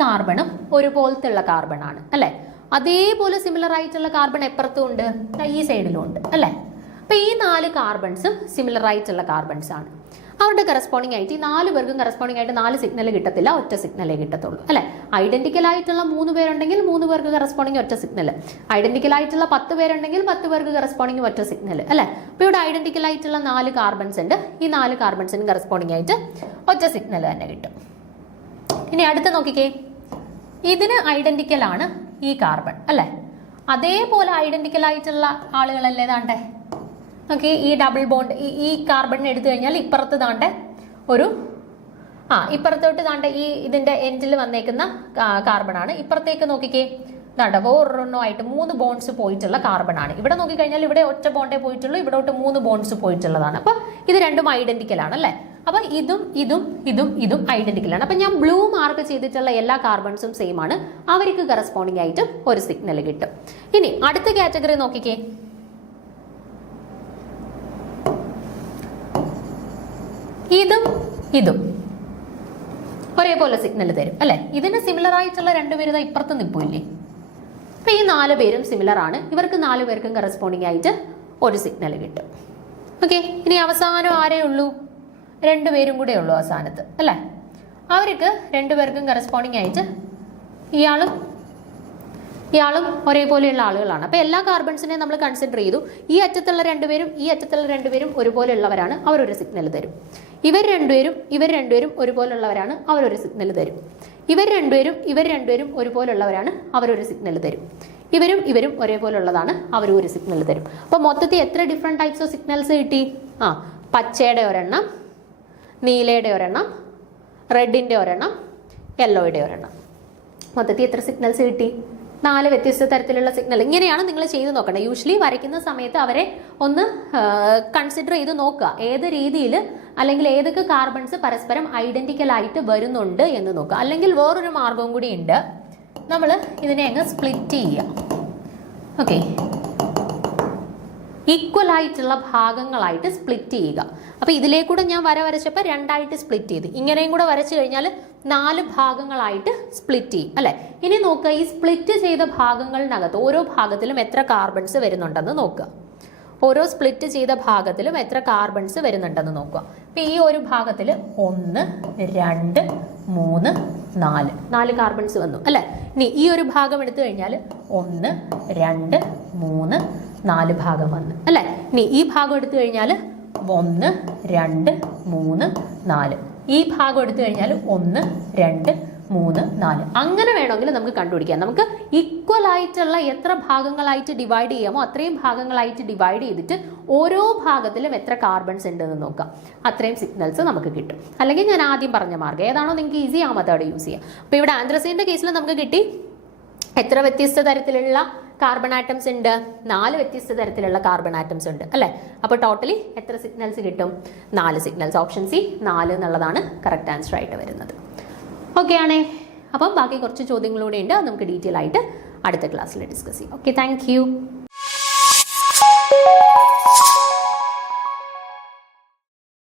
കാർബണും ഒരുപോലത്തെ ഉള്ള കാർബൺ ആണ് അല്ലേ. അതേപോലെ സിമിലർ ആയിട്ടുള്ള കാർബൺ എപ്പുറത്തും ഉണ്ട്, ഈ സൈഡിലും ഉണ്ട് അല്ലേ. അപ്പൊ ഈ 4 കാർബൺസും സിമിലർ ആയിട്ടുള്ള കാർബൺസ് ആണ്. അവരുടെ കറസ്പോണ്ടിങ് ആയിട്ട് ഈ 4 പേർക്കും കറസ്പോണ്ടിങ് ആയിട്ട് 4 സിഗ്നൽ കിട്ടത്തില്ല, ഒറ്റ സിഗ്നലേ കിട്ടത്തുള്ളൂ അല്ലെ. ഐഡന്റിക്കൽ ആയിട്ടുള്ള 3 പേരുണ്ടെങ്കിൽ 3 പേർക്ക് കറസ്പോണ്ടിങ് ഒറ്റ സിഗ്നൽ, ഐഡന്റിക്കൽ ആയിട്ടുള്ള 10 പേരുണ്ടെങ്കിൽ 10 പേർക്ക് കറസ്പോണ്ടിങ് ഒറ്റ സിഗ്നൽ അല്ലെ. അപ്പൊ ഇവിടെ ഐഡന്റിക്കൽ ആയിട്ടുള്ള 4 കാർബൺസ് ഉണ്ട്. ഈ 4 കാർബൺസിന് കറസ്പോണ്ടിങ് ആയിട്ട് ഒറ്റ സിഗ്നൽ തന്നെ കിട്ടും. ഇനി അടുത്ത് നോക്കിക്കേ, ഇതിന് ഐഡന്റിക്കൽ ആണ് ഈ കാർബൺ അല്ലെ. അതേപോലെ ഐഡന്റിക്കൽ ആയിട്ടുള്ള ആളുകളല്ലേ താണ്ടെ. ഓക്കെ, ഈ ഡബിൾ ബോണ്ട് ഈ കാർബൺ എടുത്തു കഴിഞ്ഞാൽ ഇപ്പുറത്ത് താണ്ടെ ഒരു ഇപ്പുറത്തോട്ട് താണ്ടെ ഈ ഇതിന്റെ എൻഡിൽ വന്നേക്കുന്ന കാർബൺ ആണ്. ഇപ്പുറത്തേക്ക് നോക്കിക്കേ, താണ്ട വേറൊരെണ്ണമായിട്ട് 3 ബോൺസ് പോയിട്ടുള്ള കാർബൺ ആണ്. ഇവിടെ നോക്കിക്കഴിഞ്ഞാൽ ഇവിടെ ഒറ്റ ബോണ്ടേ പോയിട്ടുള്ളൂ, ഇവിടോട്ട് 3 ബോൺസ് പോയിട്ടുള്ളതാണ്. അപ്പൊ ഇത് രണ്ടും ഐഡന്റിക്കൽ ആണ് അല്ലെ. അപ്പൊ ഇതും ഐഡന്റിക്കൽ ആണ്. അപ്പൊ ഞാൻ ബ്ലൂ മാർക്ക് ചെയ്തിട്ടുള്ള എല്ലാ കാർബൺസും സെയിം ആണ്, അവർക്ക് കറസ്പോണ്ടിങ് ആയിട്ട് ഒരു സിഗ്നൽ കിട്ടും. ഇനി അടുത്ത കാറ്റഗറി നോക്കിക്കേ, ഇതും ഒരേപോലെ സിഗ്നൽ തരും അല്ലെ. ഇതിന് സിമിലർ ആയിട്ടുള്ള 2 പേര് ഇപ്പുറത്ത് നിൽപ്പില്ലേ. അപ്പൊ ഈ 4 പേരും സിമിലർ ആണ്, ഇവർക്ക് 4 പേർക്കും കറസ്പോണ്ടിങ് ആയിട്ട് ഒരു സിഗ്നൽ കിട്ടും. ഓക്കെ, ഇനി അവസാനം ആരേ ഉള്ളൂ, 2 പേരും കൂടെ ഉള്ളൂ അവസാനത്ത് അല്ലെ. അവർക്ക് 2 പേർക്കും കറസ്പോണ്ടിങ് ആയിട്ട് ഇയാളും ഒരേപോലെയുള്ള ആളുകളാണ്. അപ്പൊ എല്ലാ കാർബൺസിനെ നമ്മൾ കൺസിഡർ ചെയ്തു. ഈ അറ്റത്തുള്ള 2 പേരും ഈ അറ്റത്തുള്ള 2 പേരും ഒരുപോലെ ഉള്ളവരാണ്, അവരൊരു സിഗ്നൽ തരും. ഇവർ രണ്ടുപേരും ഒരുപോലുള്ളവരാണ്, അവരൊരു സിഗ്നൽ തരും. ഇവർ രണ്ടുപേരും ഒരുപോലുള്ളവരാണ്, അവരൊരു സിഗ്നൽ തരും. ഇവരും ഒരേപോലുള്ളതാണ്, അവരും ഒരു സിഗ്നൽ തരും. അപ്പൊ മൊത്തത്തിൽ എത്ര ഡിഫറെന്റ് ടൈപ്സ് ഓഫ് സിഗ്നൽസ് കിട്ടി? പച്ചയുടെ ഒരെണ്ണം, നീലയുടെ ഒരെണ്ണം, റെഡിന്റെ ഒരെണ്ണം, യെല്ലോയുടെ ഒരെണ്ണം. മൊത്തത്തിൽ എത്ര സിഗ്നൽസ് കിട്ടി? 4 വ്യത്യസ്ത തരത്തിലുള്ള സിഗ്നൽ. ഇങ്ങനെയാണ് നിങ്ങൾ ചെയ്ത് നോക്കേണ്ടത്. യൂഷ്വലി വരയ്ക്കുന്ന സമയത്ത് അവരെ ഒന്ന് കൺസിഡർ ചെയ്ത് നോക്കുക, ഏത് രീതിയിൽ അല്ലെങ്കിൽ ഏതൊക്കെ കാർബൺസ് പരസ്പരം ഐഡന്റിക്കൽ ആയിട്ട് വരുന്നുണ്ട് എന്ന് നോക്കുക. അല്ലെങ്കിൽ വേറൊരു മാർഗവും കൂടി ഉണ്ട്, നമ്മൾ ഇതിനെ അങ്ങ് സ്പ്ലിറ്റ് ചെയ്യുക. ഓക്കെ, ഈക്വൽ ആയിട്ടുള്ള ഭാഗങ്ങളായിട്ട് സ്പ്ലിറ്റ് ചെയ്യുക. അപ്പൊ ഇതിലേക്കൂടെ ഞാൻ വരച്ചപ്പോൾ 2ആയിട്ട് സ്പ്ലിറ്റ് ചെയ്ത്, ഇങ്ങനെയും കൂടെ വരച്ചു കഴിഞ്ഞാൽ 4 ഭാഗങ്ങളായിട്ട് സ്പ്ലിറ്റ് ചെയ്യും അല്ലെ. ഇനി നോക്കുക, ഈ സ്പ്ലിറ്റ് ചെയ്ത ഭാഗങ്ങളിനകത്ത് ഓരോ ഭാഗത്തിലും എത്ര കാർബൺസ് വരുന്നുണ്ടെന്ന് നോക്കുക. ഓരോ സ്പ്ലിറ്റ് ചെയ്ത ഭാഗത്തിലും എത്ര കാർബൺസ് വരുന്നുണ്ടെന്ന് നോക്കുക. അപ്പൊ ഈ ഒരു ഭാഗത്തിൽ 1 2 3 4 കാർബൺസ് വന്നു അല്ലെ. ഇനി ഈ ഒരു ഭാഗം എടുത്തു കഴിഞ്ഞാൽ 1 2 3 4 ഭാഗം വന്നു അല്ലെ. ഇനി ഈ ഭാഗം എടുത്തു കഴിഞ്ഞാൽ 1 2 3 4. ഈ ഭാഗം എടുത്തു കഴിഞ്ഞാൽ 1 2 3 4 അങ്ങനെ വേണമെങ്കിൽ നമുക്ക് കണ്ടുപിടിക്കാം. നമുക്ക് ഈക്വൽ ആയിട്ടുള്ള എത്ര ഭാഗങ്ങളായിട്ട് ഡിവൈഡ് ചെയ്യാമോ അത്രയും ഭാഗങ്ങളായിട്ട് ഡിവൈഡ് ചെയ്തിട്ട് ഓരോ ഭാഗത്തിലും എത്ര കാർബൺസ് ഉണ്ടെന്ന് നോക്കാം. അത്രയും സിഗ്നൽസ് നമുക്ക് കിട്ടും. അല്ലെങ്കിൽ ഞാൻ ആദ്യം പറഞ്ഞ മാർഗ്ഗം ഏതാണോ നിങ്ങൾക്ക് ഈസി ആ മെത്തേഡ് യൂസ് ചെയ്യാം. അപ്പോൾ ഇവിടെ ആന്ത്രസീൻ്റെ കേസിൽ നമുക്ക് കിട്ടി എത്ര വ്യത്യസ്ത തരത്തിലുള്ള കാർബൺ ആറ്റംസ് ഉണ്ട്? 4 വ്യത്യസ്ത തരത്തിലുള്ള കാർബൺ ആറ്റംസ് ഉണ്ട് അല്ലേ? അപ്പോൾ ടോട്ടലി എത്ര സിഗ്നൽസ് കിട്ടും? 4 സിഗ്നൽസ്. ഓപ്ഷൻ സി 4 എന്നുള്ളതാണ് കറക്റ്റ് ആൻസർ ആയിട്ട് വരുന്നത്. ഓക്കെ ആണേ. അപ്പം ബാക്കി കുറച്ച് ചോദ്യങ്ങളൂടെ ഉണ്ട്, അത് നമുക്ക് ഡീറ്റെയിൽ ആയിട്ട് അടുത്ത ക്ലാസ്സിൽ ഡിസ്കസ് ചെയ്യാം. Okay, thank you.